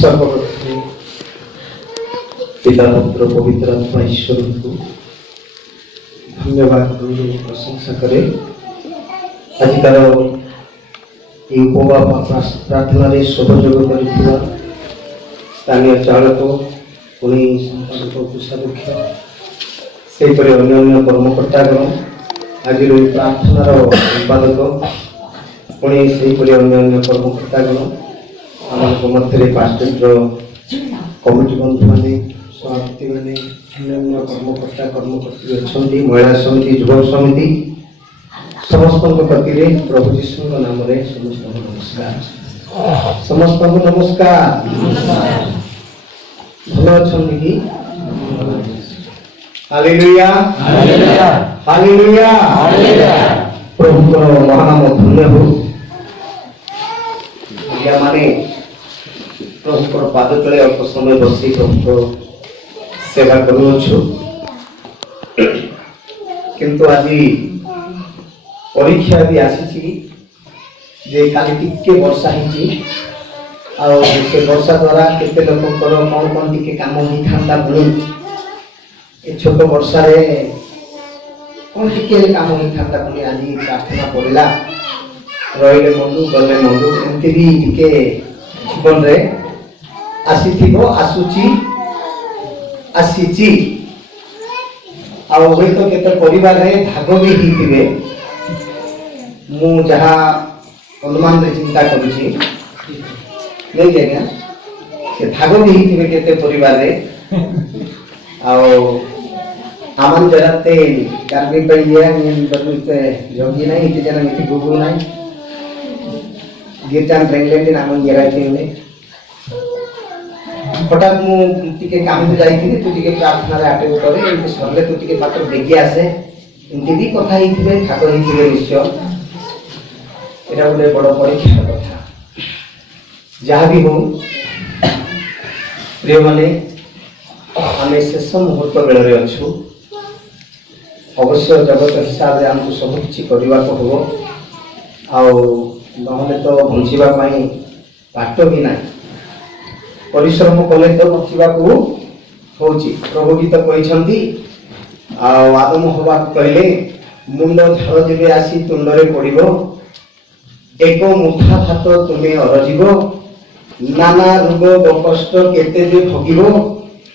सर्वप्रथमे पिता पुत्र पवित्र आत्मा ईश्वर को धन्यवाद प्रशंसा करे। आजिकार प्रार्थना सहयोग कर स्थानीय चालक पुणी संपादक कोषाध्यक्ष से अन्य कर्मकर्तागण आज प्रार्थनार संपादक पुणी से अन्य कर्मकर्तागण आम मध्य पास्टर कमिटी बंधु मैंने सभापति मैंने अन्य कर्मकर्ता कर्मकर्ती अच्छा महिला समिति युवक समिति समस्त गति प्रभु जीशु नाम समस्त नमस्कार समस्त नमस्कार भल अच्छा कि हालेलुया हालेलुया प्रभु महानाम धन्य हो माने प्रभु पाद तले अल्प समय बसी प्रभु सेवा करूछु किंतु आज परीक्षा भी आसी जे काली टिके वर्षा ही आ से वर्षा द्वारा केते लोकंकर कौन कौन टिके काम ही थांता पुणी ए छोट वर्षा रे कौन टिके काम ही थांता पुणी आज प्रार्थना पड़ला रहिले मंडू गले मंडू एमती भी टिके जीवन रे आसीथिबो आसुची आसीची आ होय तो केते परिवार रे भाग भी हिथिबे मु जहा अनुमान रे चिंता करूची नहीं गेगा से भाग भी हिथिबे केते परिवार रे आ आमन जराते कार्बी पइया निन बनुते योगी नहीं इते जना मिति गुगु नहीं गिरजान इंग्लैंड नाम गेराइते हठात मुझे काम को जाइए तू टे प्रार्थना आटेंड करे एमती सरले तू टे पात्र देखी आसे एमती भी कथा ही भाग ही निश्चय यहाँ गोटे बड़ परीक्षार कथा जहाँ भी हो प्रिय माने आम शेष मुहूर्त बेल अच्छु अवश्य जगत हिसाब से आमको सब किसी करने को हम नहले तो बंचापी बाट भी ना परिश्रम कले तो बचा प्रभु भी तो कहते आदम हवा कहले मुंड झाड़ जब आसी तुंडे पड़ो एक मुठा भात तुम्हें अरजिब नाना रोग कष्ट केते जे भोगिब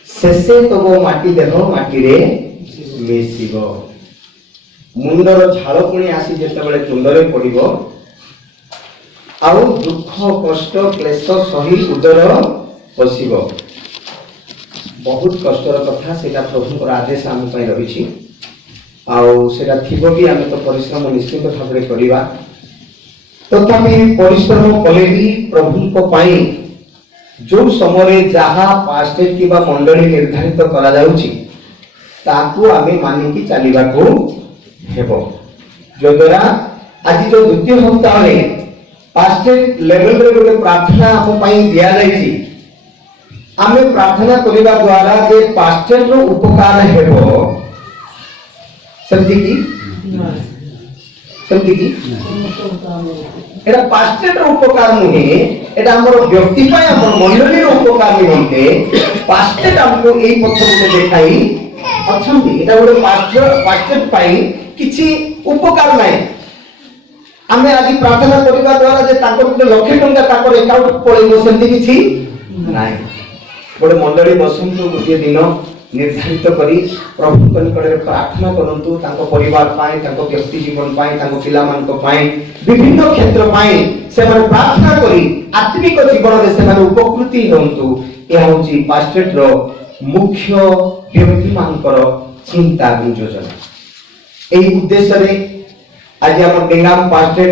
शेषे तब माटी देह माटी रे मिसिब मुंडर झाड़ पुणी आसी जिते तुंडे पड़ो आउ दुख कष्ट क्लेश सही उदर पशिब बहुत कष्टर कथा से प्रभु आदेश आम रही थी आम तो परिश्रम निश्चित भाव में करवा तथापि परिश्रम कले भी प्रभु जो समय जहाँ पास्टेज की मंडली निर्धारित करा ताकू आम मानिकी चलने को जो द्वारा आज जो द्वितीय सप्ताह में पास्टेज लेवल रे गोटे प्रार्थना आम दि जाइए आम प्रार्थना करने द्वारा जे पास्टेज रो उपकार हेबो समझी की एटा पास्टेज रो उपकार नुहे एटा हमर व्यक्ति पाए हमर मंडली रो उपकार निमंते पास्टेज हमको एई पथ को देखाई अछंती एटा गोटे पास्टेज पाई किछि उपकार नै आमे आज प्रार्थना करने द्वारा जे ताकर गोटे लक्ष टंका ताकर अकाउंट पळेबो सेंती किछि नै गोटे मंडली बसंतु गोटे दिन निर्धारित करी प्रभु निकट प्रार्थना करंतु तांको परिवार पाए तांको व्यक्ति जीवन पाए तांको पिला मानक पाए विभिन्न क्षेत्र पाए से माने प्रार्थना करी आत्मिक जीवन रे से माने उपकृति होंतु ए होची पास्टेज रो मुख्य व्यक्ति मानकर चिंता योजना एही उद्देश्य रे आज हम डेंगाम पास्टेज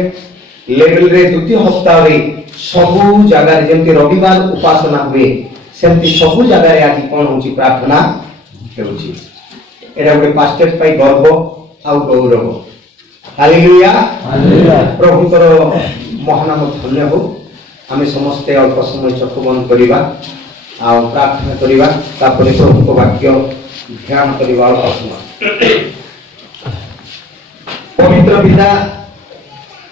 लेवल रे द्वितीय सप्ताह रे सबु जगह जेंति रविवार उपासना हुए सेमती सबु जगह आज कौन होची प्रार्थना हेउची एटा गोटे पास्टेज पाई गर्व आउ गौरव हालेलुया हालेलुया प्रभुकर महानाम धन्य हो आमे समस्त अल्प समय चक्षु बंद करिबा आ प्रार्थना करिबा तापर प्रभुक वाक्य ध्यान करिबा अल्प समय पवित्र पिता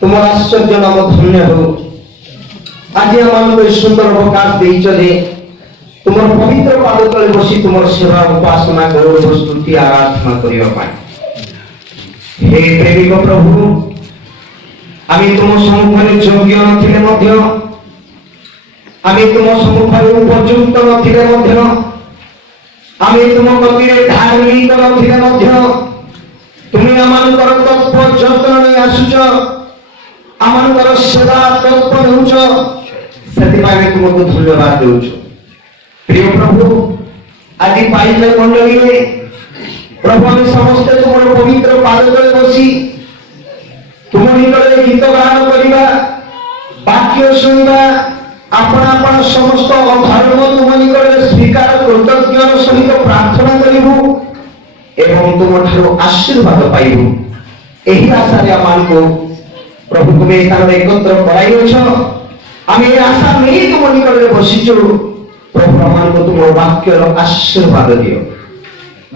तुम आश्चर्य नाम धन्य हो आज आम सुंदर अवकाश दे तुम पवित्र पाद तले बसी तुम सेवा उपासना गौरव स्तुति आराधना करने हे प्रेमिक प्रभु आम तुम सम्मुखें योग्य नथिले आम तुम सम्मुखें उपयुक्त नथिले आम तुम गति धार्मिक नथिले तुम्हें आमर तत्व जत्न नहीं आसुच आमर सेवा तत्पर होच से तुमको धन्यवाद दे प्रिय प्रभु आज पाइल मंडली प्रभु आम समस्ते तुम पवित्र पाद तले बसी तुम निकट गीत गान करवा वाक्य शुणा आपण आपण समस्त धर्म तुम निकट स्वीकार कृतज्ञ सहित प्रार्थना करूँ एवं तुम ठार आशीर्वाद पाइबू यही आशा आमको प्रभु तुम्हें स्थान एकत्र कराई आम ये आशा नहीं तुम निकट बसीचु प्रभु आमको तुम वाक्यर आशीर्वाद दियो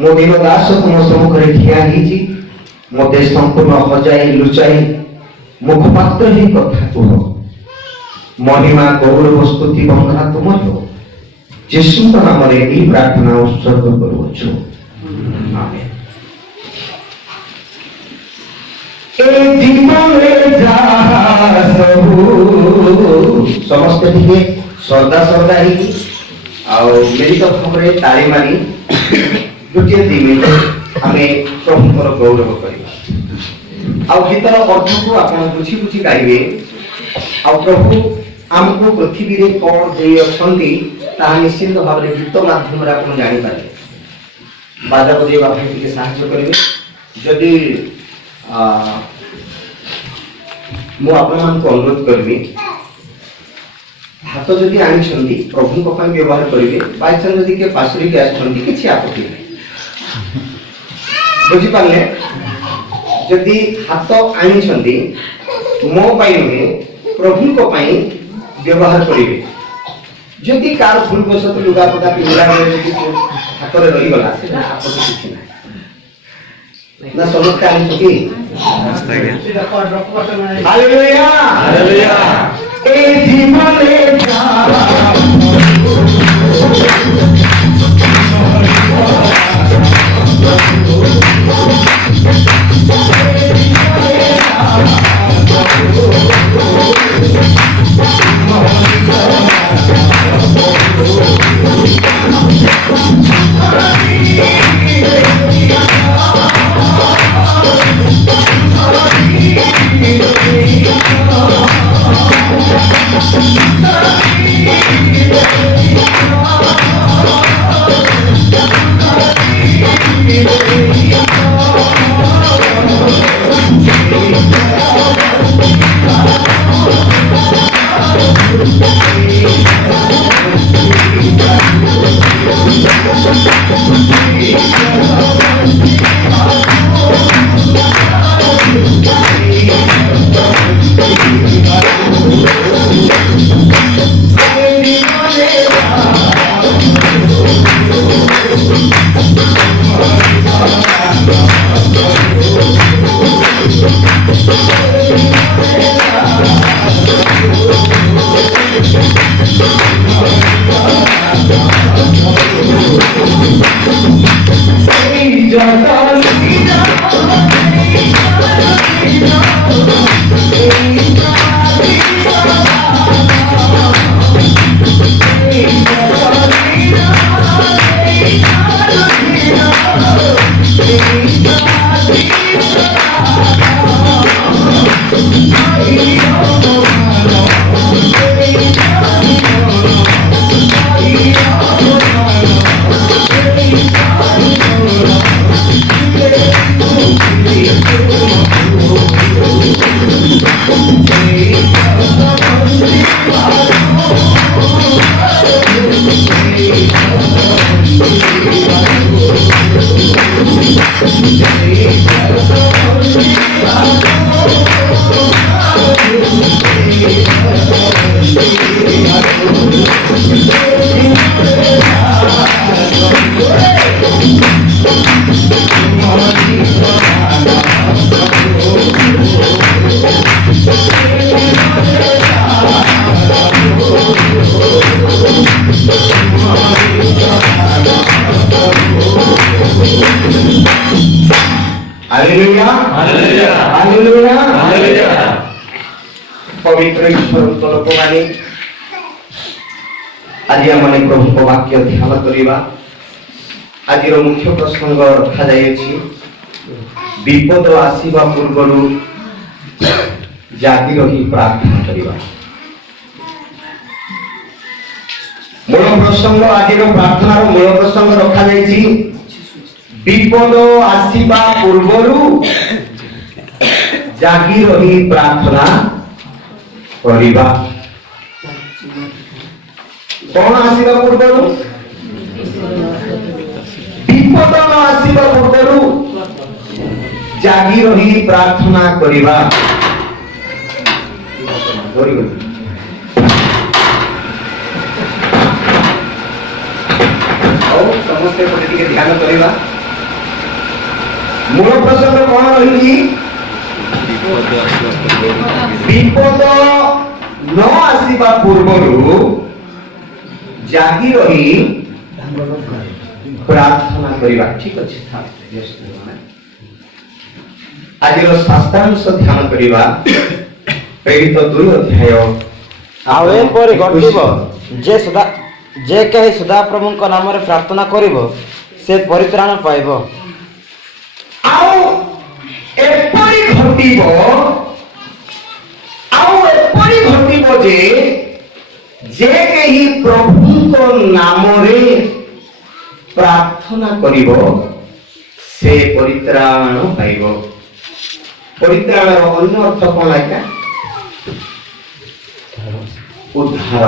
मो दिन दास तुम सम्मुखें ठिया मत संपूर्ण हजाई लुचाई मुखपात्र ही कथा कह महिमा गौरव स्तुति वंदना तुम जीशु नाम प्रार्थना उत्सर्ग करुछु आमेन। समस्ते टिके श्रद्धा श्रद्धा मिलित भाव में ताली मारी गोटे 2 मिनिट आम प्रभुଙ୍କର गौरव करवा आ गीतर अर्थ को आप बुझी बुझी गाइबे आ प्रभु आमको पृथ्वी रे कौन दे अछंती ता निश्चित भाव में गीत माध्यम रे आप जानि पारे बाजा बजेबा ପାଇଁ ଟିକେ ସାହାଯ୍ୟ କରିବେ ଯଦି ମୁଁ ଆପଣମାନଙ୍କୁ ଅନୁରୋଧ କରିବି हाथ जदि आनी प्रभु व्यवहार करेंगे बाईचान्स जदि किए पासुरी के आछंती किछि आपत्ति नहीं बुझिपारे जदि हाथ आनी मो नुहे प्रभु व्यवहार करेंगे जदि कार भूल बसत लुगापटा पिंधला हाथ में रहीगला आपत्ति किछि ना समस्त आनी हालेलुया हालेलुया ए जीवने पवित्र ईश्वरଙ୍କ ଲୋକମାନେ ଆଜି ଆମେ ପ୍ରଭୁଙ୍କ ବାକ୍ୟ ଧ୍ୟାନ କରିବା। ଆଜିର ମୁଖ୍ୟ ପ୍ରସଙ୍ଗ ରଖାଯାଇଛି ବିପଦ ଆସିବା ପୂର୍ବରୁ ଜାଗି ରହି ପ୍ରାର୍ଥନା କରିବା। ମୂଳ ପ୍ରସଙ୍ଗ ଆଜିର ପ୍ରାର୍ଥନାର ମୂଳ ପ୍ରସଙ୍ଗ ରଖାଯାଇଛି ବିପଦ ଆସିବା ପୂର୍ବରୁ ଜାଗି ରହି ପ୍ରାର୍ଥନା କରିବା। କଣ ଆସିବା ପୂର୍ବରୁ? ବିପଦ ନ ଆସିବା ପୂର୍ବରୁ ଜାଗି ରହି ପ୍ରାର୍ଥନା କରିବା। ସମସ୍ତେ ଟିକେ ଧ୍ୟାନ କରିବା। ମୂଳ ପ୍ରସଙ୍ଗ କଣ ରହିଛି? ବିପଦ ନ ଆସିବା ପୂର୍ବରୁ ଜାଗି ରହି ପ୍ରାର୍ଥନା କରିବା। ଠିକ ଅଛି, ଆଜିର ଶାସ୍ତ୍ରାଂଶ ଧ୍ୟାନ କରିବା ପ୍ରେରିତ 2 ଅଧ୍ୟାୟ। ଆଉ ଏପରି ଘଟିବ ଯେ କେହି ସଦାପ୍ରଭୁଙ୍କ ନାମରେ ପ୍ରାର୍ଥନା କରିବ ସେ ପରିତ୍ରାଣ ପାଇବ। ଆଉ ଏପରି ଘଟିବ ଯେ କେହି ପ୍ରଭୁଙ୍କ ନାମରେ ପ୍ରାର୍ଥନା କରିବ ସେ ପରିତ୍ରାଣ ପାଇବ। ପରିତ୍ରାଣର ଅନ୍ୟ ଅର୍ଥ କଣ ଆଜ୍ଞା? ଉଦ୍ଧାର।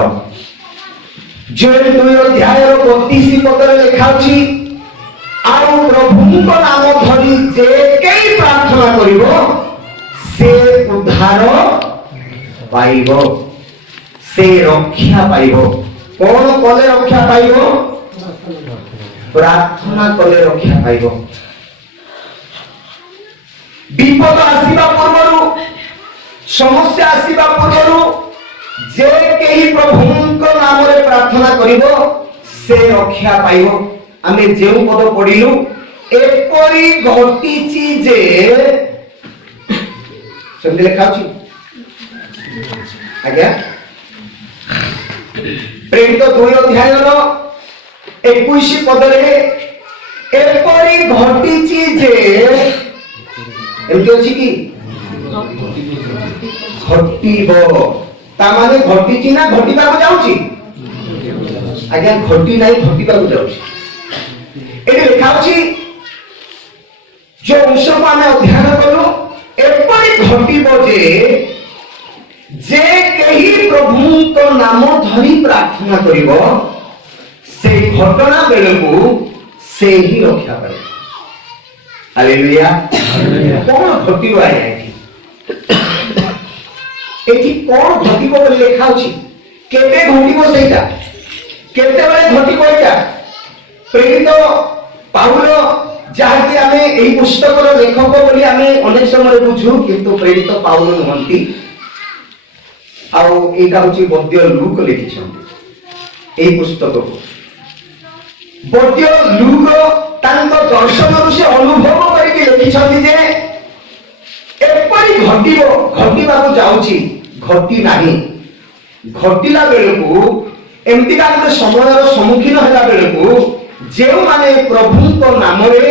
ଯୋଏଲ 2 ଅଧ୍ୟାୟର 32 ପଦରେ ଲେଖା ଅଛି ଆଉ ପ୍ରଭୁଙ୍କ ନାମ ଧରି ଯେ କେହି ପ୍ରାର୍ଥନା କରିବ ସେ ଉଦ୍ଧାର ପାଇବ, ସେ ରକ୍ଷା ପାଇବ। କଣ କଲେ ରକ୍ଷା ପାଇବ? ପ୍ରାର୍ଥନା କଲେ ରକ୍ଷା ପାଇବ। ବିପଦ ଆସିବା ପୂର୍ବରୁ, ସମସ୍ୟା ଆସିବା ପୂର୍ବରୁ ଯେ କେହି ପ୍ରଭୁଙ୍କ ନାମରେ ପ୍ରାର୍ଥନା କରିବ ସେ ରକ୍ଷା ପାଇବ। ଆମେ ଯେଉଁ ପଦ ପଢିଲୁ ଏପରି ଘଟିଛି ଯେ, ସେମିତି ଲେଖା ଅଛି ଆଜ୍ଞା। ପ୍ରେରିତ 2 ଅଧ୍ୟାୟର 21 ପଦରେ ଏପରି ଘଟିଛି ଯେ, ଏମିତି ଅଛି କି ଘଟିବ, ତା ମାନେ ଘଟିଛି ନା ଘଟିବାକୁ ଯାଉଛି? ଆଜ୍ଞା ଘଟି ନାହିଁ, ଘଟିବାକୁ ଯାଉଛି। ଏଠି ଲେଖା ଅଛି ଯୋଉ ଅଂଶକୁ ଆମେ ଅଧ୍ୟୟନ କଲୁ ଏପରି ଘଟିବ ଯେ କେହି ପ୍ରଭୁଙ୍କ ନାମ ଧରି ପ୍ରାର୍ଥନା କରିବ ସେ ଘଟଣା ବେଳକୁ ସେ ହିଁ ରକ୍ଷା ପାଇବ। ହାଲେଲୁୟା। କଣ ଘଟିବ ଆଜ୍ଞା? ଏଠି କଣ ଘଟିବ ବୋଲି ଲେଖା ଅଛି? କେବେ ଘଟିବ ସେଇଟା? କେତେବେଳେ ଘଟିବ ଏଇଟା? ପ୍ରେରିତ ପାଉଲ, ଯାହାକି ଆମେ ଏହି ପୁସ୍ତକର ଲେଖକ ବୋଲି ଆମେ ଅନେକ ସମୟରେ ବୁଝୁ, କିନ୍ତୁ ପ୍ରେରିତ ପାଉଲ ନୁହନ୍ତି। ଆଉ ଏଇଟା ହଉଛି ବଦ୍ୟ ଲୁକ ଲେଖିଛନ୍ତି ଏହି ପୁସ୍ତକକୁ। ବଦ୍ୟ ଲୁକ ତାଙ୍କ ଦର୍ଶନରୁ ସେ ଅନୁଭବ କରିକି ଲେଖିଛନ୍ତି ଯେ ଏପରି ଘଟିବ, ଘଟିବାକୁ ଯାଉଛି, ଘଟି ନାହିଁ। ଘଟିଲା ବେଳକୁ ଏମିତିକା ଗୋଟେ ସମୟର ସମ୍ମୁଖୀନ ହେଲା ବେଳକୁ ଯେଉଁମାନେ ପ୍ରଭୁଙ୍କ ନାମରେ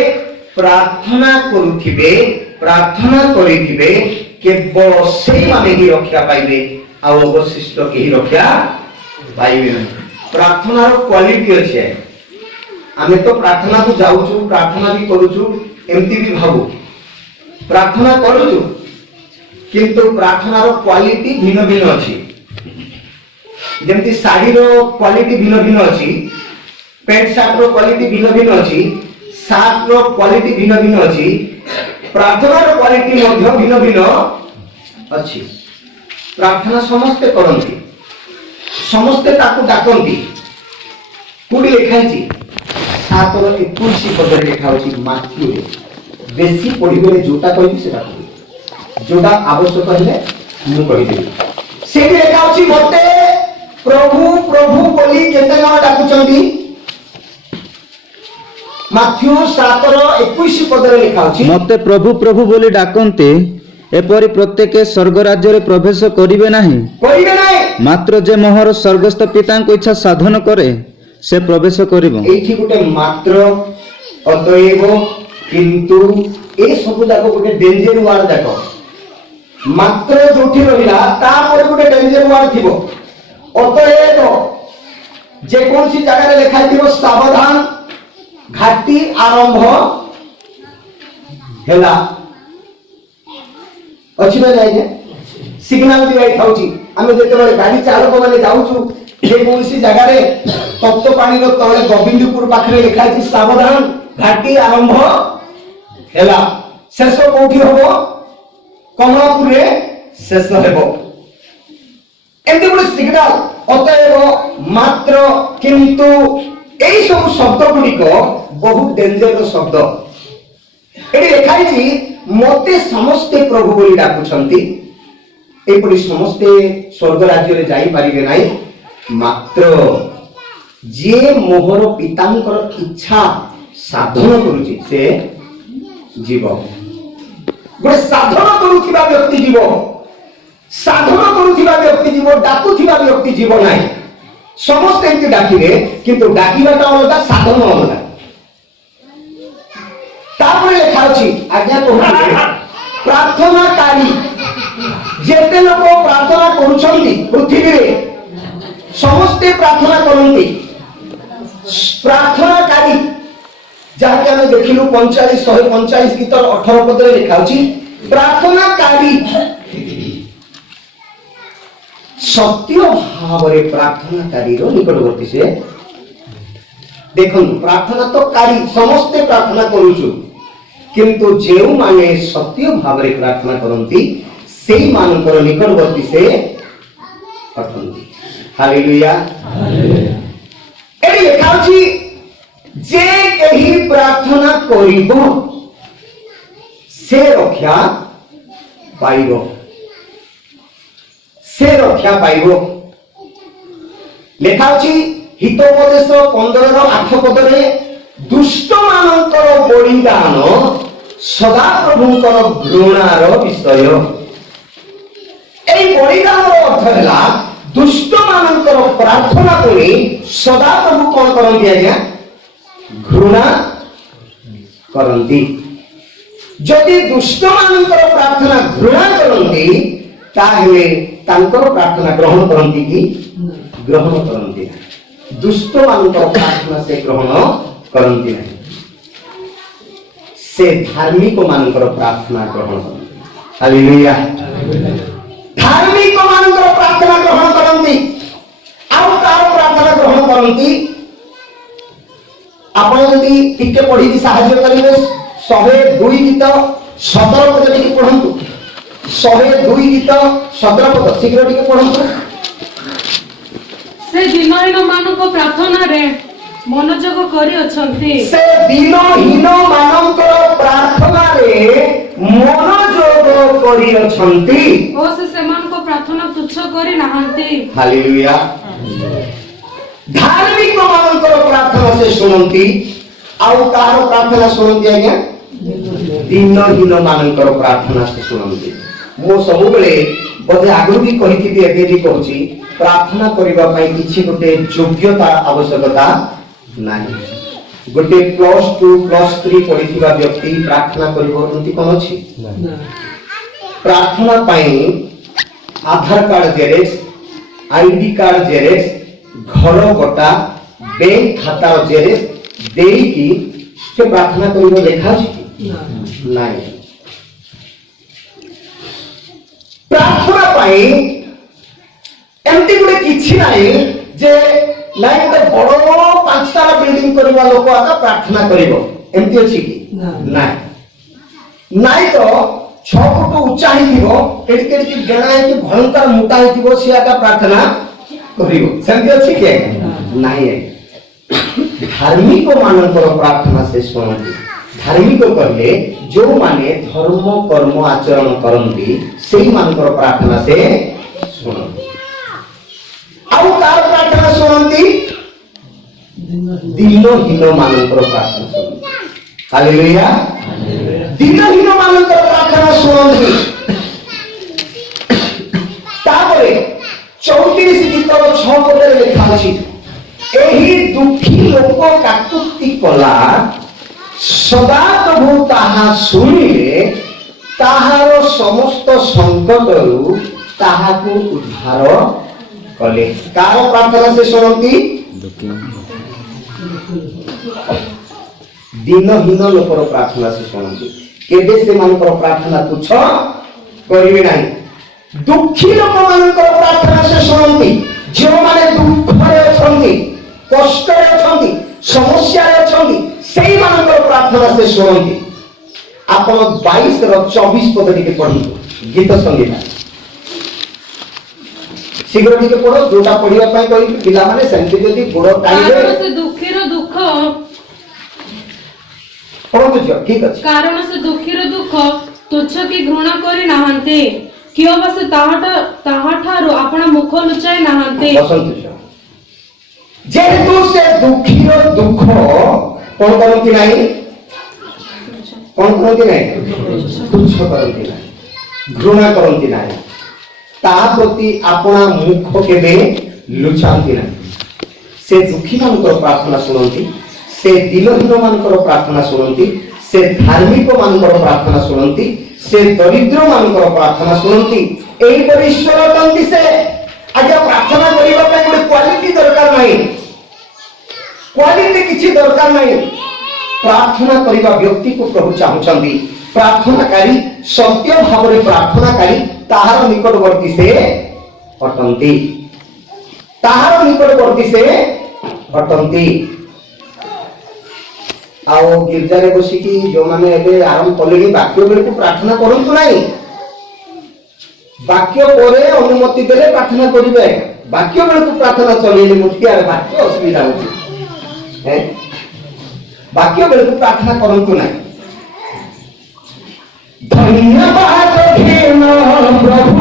ପ୍ରାର୍ଥନା କରୁଥିବେ, ପ୍ରାର୍ଥନା କରିଥିବେ, କେବଳ ସେଇମାନେ ହିଁ ରକ୍ଷା ପାଇବେ, ଆଉ ଅବଶିଷ୍ଟ କେହି ରକ୍ଷା ପାଇବେ ନାହିଁ। ପ୍ରାର୍ଥନାର କ୍ୱାଲିଟି ଅଛି। ଆମେ ତ ପ୍ରାର୍ଥନାକୁ ଯାଉଛୁ, ପ୍ରାର୍ଥନା ବି କରୁଛୁ, ଏମିତି ବି ଭାବୁ ପ୍ରାର୍ଥନା କରୁଛୁ, କିନ୍ତୁ ପ୍ରାର୍ଥନାର କ୍ୱାଲିଟି ଭିନ୍ନ ଭିନ୍ନ ଅଛି। ଯେମିତି ଶାଢ଼ୀର କ୍ୱାଲିଟି ଭିନ୍ନ ଭିନ୍ନ ଅଛି, ପ୍ୟାଣ୍ଟ ସାର୍ଟର କ୍ୱାଲିଟି ଭିନ୍ନ ଭିନ୍ନ ଅଛି, ସାର୍ଟର କ୍ୱାଲିଟି ଭିନ୍ନ ଭିନ୍ନ ଅଛି, ପ୍ରାର୍ଥନାର କ୍ୱାଲିଟି ମଧ୍ୟ ଭିନ୍ନ ଭିନ୍ନ ଅଛି। ପ୍ରାର୍ଥନା ସମସ୍ତେ କରନ୍ତି, ସମସ୍ତେ ତାକୁ ଡାକନ୍ତି। କୋଉଠି ଲେଖା ହେଇଛି? 7:21 ପଦରେ ଲେଖା ହେଉଛି ମାଥ୍ୟୁରେ। ବେଶୀ ପଢିବରେ ଯୋଉଟା କହିବି ସେଟା କହିବି, ଯୋଉଟା ଆବଶ୍ୟକ ହେଲେ ମୁଁ କହିଦେବି। ସେଠି ଲେଖା ଅଛି ମତେ ପ୍ରଭୁ ପ୍ରଭୁ ବୋଲି କେତେ ଜଣ ଡାକୁଛନ୍ତି? ମାଥ୍ୟୁ 7:21 ପଦରେ ଲେଖା ଅଛି ମତେ ପ୍ରଭୁ ପ୍ରଭୁ ବୋଲି ଡାକନ୍ତି एपरि प्रत्येक स्वर्ग राज्य रे प्रवेश करिवे नाही, करिवे नाही। मात्र जे मोहर स्वर्गस्थ पिताଙ୍କ इच्छा साधन करे से प्रवेश करिबो। एठी गोटे मात्र अतएव किंतु ए सब जाक गोटे डेंजर वार्ड जाक मात्र जोठी रहिला तापर गोटे डेंजर वार्ड थिबो। अतएव जे कोनसी जगह रे लिखा थिबो सावधान घाटी आरंभ हेला अछि ना जाय सिग्नल दिवाई थाउची। आमे जेते बळे गाड़ी चालक माने जाउछु जे कोनसी जगह रे तप्त पानी रो तळे गोविंदपुर पाखरे लिखा अछि सावधान घाटी आरंभ हेला, शेष कोठी होबो कमलापुर रे शेष हेबो। एंती गुड सिग्नल। अतएव मात्र किंतु एई सब शब्द गुडी को बहुत डेंजर शब्द। एटी लिखाई छी मते समस्ते प्रभु बोली डाकुछंती, एपरि समस्ते स्वर्ग राज्य रे जाई परिबे नाही, मात्र जे मोहर पितांकर इच्छा साधन करूची से जीव। गोटे साधन करूथिबा व्यक्ति जीव, साधन करूथिबा व्यक्ति जीव, डाकुथिबा व्यक्ति जीव नाही। समस्त एंती डाकिबे किंतु डाकिबाटा अलगा साधन अलगा। तापर लेखा अछि आज्ञा कहूछि प्रार्थनाकारी जेते लोक प्रार्थना करूछंती पृथ्वी रे समस्ते प्रार्थना करंती। प्रार्थनाकारी जहाँ के हमें देखिलु 45 145 गीतर 18 पद रे लिखा अछि प्रार्थनाकारी सत्य भाव रे प्रार्थनाकारी रो निकटवर्ती से देखन। प्रार्थना तो कारी समस्ते प्रार्थना करूछु किंतु जेउ माने सत्य भाव रे प्रार्थना करंती सेई मानकर निकटवर्ती से अटंती। हालेलुया। एडी लिखा अछि जे कही प्रार्थना करिबो से रक्षा पाइबो, से रक्षा पाइबो। लेखा अछि हितोपदेश 15 रो 8 पद रे दुष्ट मानकर बलिदान सदा प्रभुंकर घृणार विषय। एई बलिदान रो अर्थ हैला दुष्ट मानकर प्रार्थना करी सदा प्रभु कोन करंती आज्ञा घृणा करंती। जदि दुष्ट मानकर प्रार्थना घृणा करंती ताहेले तांकर प्रार्थना ग्रहण करंती कि ग्रहण करंती नहीं। दुष्ट मानकर प्रार्थना से ग्रहण करंती नहीं, से धार्मिक मानकर प्रार्थना ग्रहण करंती। हालेलुया। धार्मिक मानकर प्रार्थना ग्रहण करंती आउ कार प्रार्थना ग्रहण करंती। आपण जदि टिके पढी साहाय्य करिवे 102 गीत 17 पद टिके पढंतु। 102 गीत 17 पद शीघ्र टिके पढंतु। से दिनहीन मानक प्रार्थना रे मनोजग करी अछंती, से दिनहीन मानकर प्रार्थना रे मनोजग करी अछंती ओ से सेमान को प्रार्थना तुच्छ करी नाहंती। हालेलुया। धार्मिक मानकर प्रार्थना से सुनंती आउ कार प्रार्थना सुनंती आज्ञा दिनहीन मानकर प्रार्थना से सुनंती। मो सब बेले बोधे आगु भी कहिथिबी एबे भी कहूची प्रार्थना करिबा पई किछि गोटे योग्यता आवश्यकता नाही। गोटे +2 +3 पढिथिबा व्यक्ति प्रार्थना करिबो एंती कोन अछि? प्रार्थना पई Aadhaar card xerox, ID card xerox, घर पटा, बैंक खाता जेरेक्स देई की से प्रार्थना करिबो लेखा अछि नाही। प्रार्थना पाई एमती गुटे किछि नाही जे नाही गोटे बड़ 5 ताला बिल्डिंग करबा लोक आका प्रार्थना करिवो एमती अछि कि नाही। नाही तो 6 फुट ऊंचा हिथिबो केडी केडी गेणा है कि भयंकर मोटा हिथिबो से आका प्रार्थना करिवो सेमती अछि कि नाही। धार्मिक मानकर प्रार्थना से सुनती। धार्मिक कहले जो माने धर्म कर्म आचरण करंती सेही मानकर प्रार्थना से सुनती। आउ कार प्रार्थना सुनती दिनहीन मानकर प्रार्थना सुनती। हालेलुया। दिनहीन मानकर प्रार्थना सुनती 31 ଗୀତର 6 ପଦରେ ଲେଖା ଅଛି, ଏହି ଦୁଃଖୀ ଲୋକ କାକୁତି କଲା, ସଦାପ୍ରଭୁ ତାହା ଶୁଣିଲେ ତାହାର ସମସ୍ତ ସଂକଟରୁ ତାହାକୁ ଉଦ୍ଧାର କଲେ। କାହାର ପ୍ରାର୍ଥନା ସେ ଶୁଣନ୍ତି? ଦିନହୀନ ଲୋକର ପ୍ରାର୍ଥନା ସେ ଶୁଣନ୍ତି। କେବେ ସେମାନଙ୍କର ପ୍ରାର୍ଥନା ତୁଚ୍ଛ କରିବେ ନାହିଁ। ଦୁଃଖୀ ଲୋକମାନଙ୍କର ପ୍ରାର୍ଥନା ସେ ଶୁଣନ୍ତି। ଯେଉଁମାନେ ଦୁଃଖରେ ଅଛନ୍ତି, କଷ୍ଟରେ ଅଛନ୍ତି, ସମସ୍ୟାରେ ଅଛନ୍ତି, ସେଇମାନଙ୍କର ପ୍ରାର୍ଥନା ସେ ଶୁଣନ୍ତି। ଆପଣ 22ର 24 ପଦ ଟିକେ ପଢନ୍ତୁ, ଗୀତ ସଂଗୀତା ଶୀଘ୍ର ଟିକେ ପଢ, ଯୋଉଟା ପଢିବା ପାଇଁ କହିବି ପିଲାମାନେ ସେମିତି ଯଦି ଗୋଡ ଟାଣିବେ। କାରଣ ସେ ଦୁଃଖୀର ଦୁଃଖ ପଢନ୍ତୁ ଝିଅ, ଠିକ ଅଛି। କାରଣ ସେ ଦୁଃଖୀର ଦୁଃଖ ତୁଚ୍ଛ କି ଘୃଣା କରି ନାହାନ୍ତି, କିଏ ବା ସେ ତାହାଠାରୁ ଆପଣ ମୁଖ ଲୁଚାଇ ନାହାନ୍ତି। ବସନ୍ତୁ ଝିଅ, ଯେହେତୁ ସେ ଦୁଃଖୀର ଦୁଃଖ କଣ କରନ୍ତି ନାହିଁ? କଣ କରନ୍ତି ନାହିଁ? ତୁଚ୍ଛ କରନ୍ତି ନାହିଁ, ଘୃଣା କରନ୍ତି ନାହିଁ, ତା ପ୍ରତି ଆପଣା ମୁଖ କେବେ ଲୁଚାନ୍ତି ନାହିଁ। ସେ ଦୁଃଖୀ ମାନଙ୍କର ପ୍ରାର୍ଥନା ଶୁଣନ୍ତି, ସେ ଦିନହୀନ ମାନଙ୍କର ପ୍ରାର୍ଥନା ଶୁଣନ୍ତି, ସେ ଧାର୍ମିକ ମାନଙ୍କର ପ୍ରାର୍ଥନା ଶୁଣନ୍ତି, ସେ ଦରିଦ୍ର ମାନଙ୍କର ପ୍ରାର୍ଥନା ଶୁଣନ୍ତି। ଏହିପରି ଈଶ୍ୱର ଅଟନ୍ତି ସେ। ଆଜ୍ଞା, ପ୍ରାର୍ଥନା କରିବା ପାଇଁ ଗୋଟେ କ୍ୱାଲିଟି ଦରକାର ନାହିଁ, କ୍ୱାଲିଟି କିଛି ଦରକାର ନାହିଁ। ପ୍ରାର୍ଥନା କରିବା ବ୍ୟକ୍ତିକୁ ପ୍ରଭୁ ଚାହୁଁଛନ୍ତି। ପ୍ରାର୍ଥନାକାରୀ ସତ୍ୟ ଭାବରେ ପ୍ରାର୍ଥନାକାରୀ ତାହାର ନିକଟବର୍ତ୍ତୀ ସେ ଅଟନ୍ତି, ତାହାର ନିକଟବର୍ତ୍ତୀ ସେ ଅଟନ୍ତି। ଆଉ ଗିର୍ଜାରେ ବସିକି ଯୋଉମାନେ ଏବେ ଆରମ୍ଭ କଲେଣି ବାକ୍ୟ ବେଳକୁ ପ୍ରାର୍ଥନା କରନ୍ତୁ ନାହିଁ। ବାକ୍ୟ ପରେ ଅନୁମତି ଦେଲେ ପ୍ରାର୍ଥନା କରିବେ। ବାକ୍ୟ ବେଳକୁ ପ୍ରାର୍ଥନା ଚଲେଇଲେ ମୁଠିଆରେ ବାକ୍ୟ ଅସୁବିଧା ହଉଛି। ବାକ୍ୟ ବେଳକୁ ପ୍ରାର୍ଥନା କରନ୍ତୁ ନାହିଁ। ଧନ୍ୟବାଦ ଘେନ ପ୍ରଭୁ,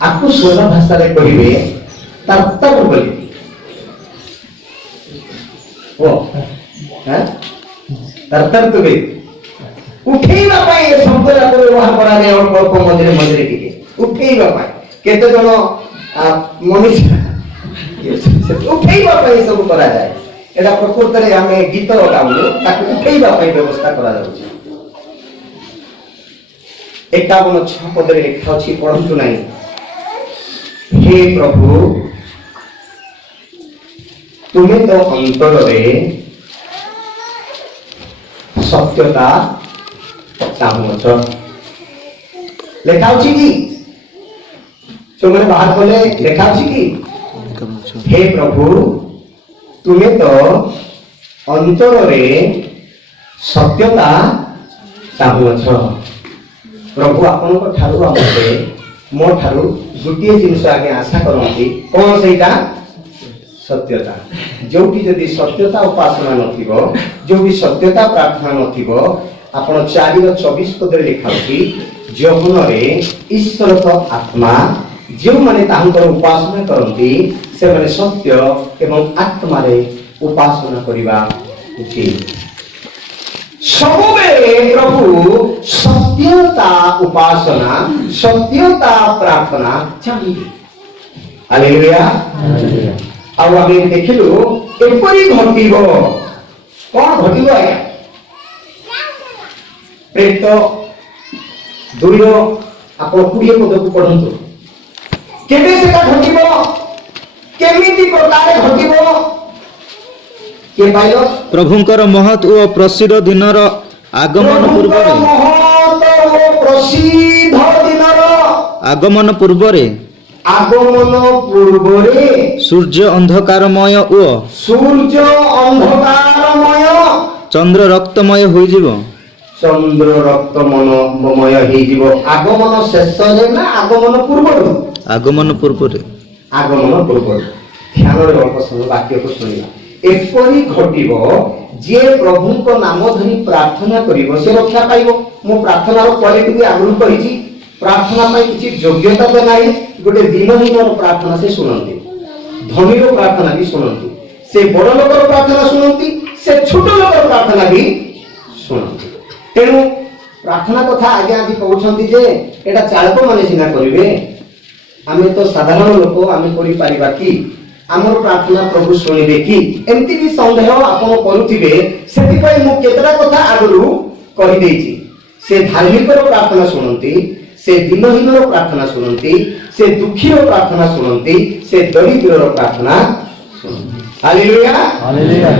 ଆକୁ ସ୍ୱର ଭାଷାରେ କହିବେ ତର୍ତ୍ତବ ବୋଲି। ତର୍ତ୍ତବେ ଉଠେଇବା ପାଇଁ ଏ ଶବ୍ଦ ଯାକ ବ୍ୟବହାର କରାଯାଏ। ଅଳ୍ପ ଅଳ୍ପ ମଝିରେ ମଝିରେ ଟିକେ ଉଠେଇବା ପାଇଁ। କେତେ ଜଣ ମଣିଷ ଉଠେଇବା ପାଇଁ ସବୁ କରାଯାଏ। এটা ପ୍ରକୃତରେ ଆମେ ଗୀତ ଗାଉନୁ, ତାକୁ ଉଠେଇବା ପାଇଁ ବ୍ୟବସ୍ଥା କରାଯାଉଛି। 51:6 ପଦରେ ଲେଖା ଅଛି, ପଢନ୍ତୁ ନାହିଁ। हे प्रभु, तुम्हें तो अंतरे सत्यता चाहुछ। लेखा कि जो मैंने बाहर बोले लेखा कि हे प्रभु, तुम्हें तो अंतरे सत्यता चाहुछ। प्रभु आपण ठारू आमते मो ठारू गोटे जिनस आगे आशा करती, कौन सेटा? सत्यता। जोटी जदि सत्यता उपासना नथिबो, जोटी सत्यता प्रार्थना नथिबो, आपण 4:24 पदरे लिखा अछि, जौवनरे ईश्वर तो आत्मा जो माने तांकर उपासना करती से माने सत्य एवं आत्मा रे उपासना करिबा उचित। सबुबेले प्रभु सत्यता उपासना, सत्यता प्रार्थना चाहिए। हालेलुया। अब आम देखिलु एपरी घटिब, कौन घटिब? आज्ञा प्रेत 2 आप 20 पद को पढ़ंतु। केबे सेटा घटिब, केमिति प्रकार घटिब? के पाइलो? प्रभुंकर महत् ओ प्रसिद्ध दिनर आगमन पूर्वरे, महत् ओ प्रसिद्ध दिनर आगमन पूर्वरे, आगमन पूर्वरे सूर्य अंधकारमय ओ सूर्य अंधकारमय, चंद्र रक्तमय होइजिव। चंद्र रक्तमय होइजिव। आगमन शेष ना आगमन पूर्व? आगमन पूर्वरे, आगमन पूर्व। ध्यान रे अल्प समय वाक्य को सुनिया। एपरी घटिब जे प्रभु को नाम धरी प्रार्थना करिवो से रक्षा पाइबो। मो प्रार्थनार क्वालिटी भी आगु कहिछि, प्रार्थना पाई किसी योग्यता तो नहीं गोटे दिनहीन प्रार्थना से शुणती धनी प्रार्थना भी शुणती से बड़ लोक प्रार्थना शुणती से छोट लोक प्रार्थना भी शुणती तेणु प्रार्थना कथा आगे आज कहते जे एटा चालक माने सिना करिवे आमे तो साधारण लोक आमे करि परिबा कि आमर प्रार्थना प्रभु शुणिबे कि एमती भी संदेह आपण करूथिबे सेति पई मु केतरा कथा आगरु कहि देछि से धार्मिक प्रार्थना शुणती से दिनहीन प्रार्थना शुणती से दुखी प्रार्थना शुणती से दरिद्र प्रार्थना शुणती हालेलुया हालेलुया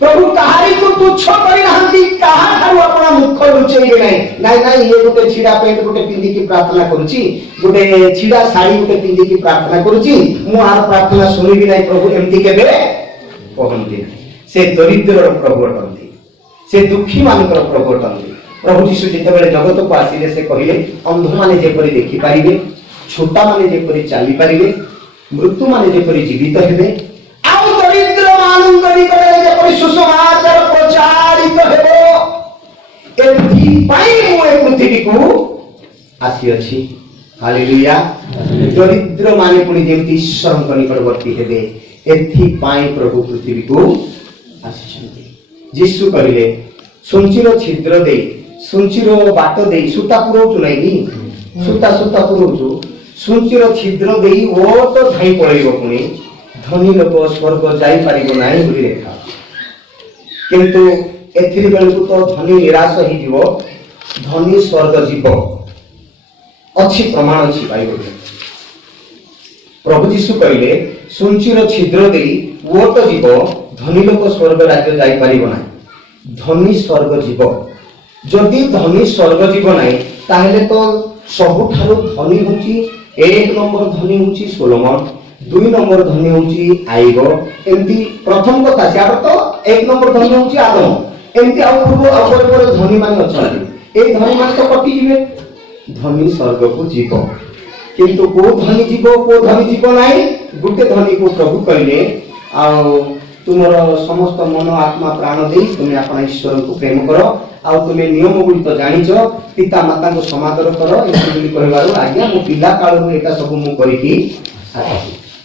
प्रभु कहारी को तुच्छ करि नाहंती कहा थारु आपण मुख लुचेइबे नाही नाही ये गोटे छिडा पेंट गोटे पिंदी की प्रार्थना करूची गोटे छिडा साड़ी गोटे पिंदी की प्रार्थना करूची मु आर प्रार्थना सुनिबि नाही प्रभु एमती केबे कहंती से दरिद्र प्रभु अटंती से दुखी मानकर प्रभु अटंती प्रभु यीशु जेतेबेले जगत को आसीले से कहिले अंध माने जेपरि देखि पारिबे छोटा माने जेपरि चाली पारिबे मृत्यु माने जेपरि जीवित हेबे आउ दरिद्र मानंग निकटरे जेपरि सुसमाचार प्रचारित हेबो एथि पाई मु ए पृथ्वी को आसी अछि हालेलुया दरिद्र माने पुनि जेमति ईश्वरଙ୍କ निकटवर्ती हेबे एथि पाई प्रभु पृथ्वी को आसीछन्ति यीशु कहिले सुंचिर छिद्र दे सुंचिर बाट दे सुता पुरोचु नाही सुता सुता पुरोचु सुंचिर छिद्र दे ओ तो धाई पळेबो पुनी धनी लोक स्वर्ग जाई परिबो नाही बोली रेखा किंतु एथिरि बेलकु तो धनी निराश ही जीव धनी स्वर्ग जीव अच्छी प्रमाण अछि बाइबल प्रभु यीशु कहिले सुंचिर छिद्र दे ओ तो जीव धनी लोक स्वर्ग राज्य जाई परिबो नाही धनी स्वर्ग जीव जदि धनी स्वर्ग जीव नाही ताहेले तो सबुठारु धनी होची एक नंबर धनी होची सोलोमन दुई नंबर धनी होची आईब एमती प्रथम कथा सियार तो एक नंबर धनी होची आदम एमती आउ पूर्व अपर धनी माने अछंती ए धनी माने तो कटि जिवे धनी स्वर्ग को जीव किंतु को धनी जीव नाही गुटे धनी को प्रभु कहले आ तुमर समस्त मन आत्मा प्राण दे तुम अपना ईश्वर को प्रेम करो आ तुम नियम गुली तो जानिछ पिता माता को समादर करो एति बोली कहबारो आज्ञा मो पिला काल रो एटा सब मु करिकी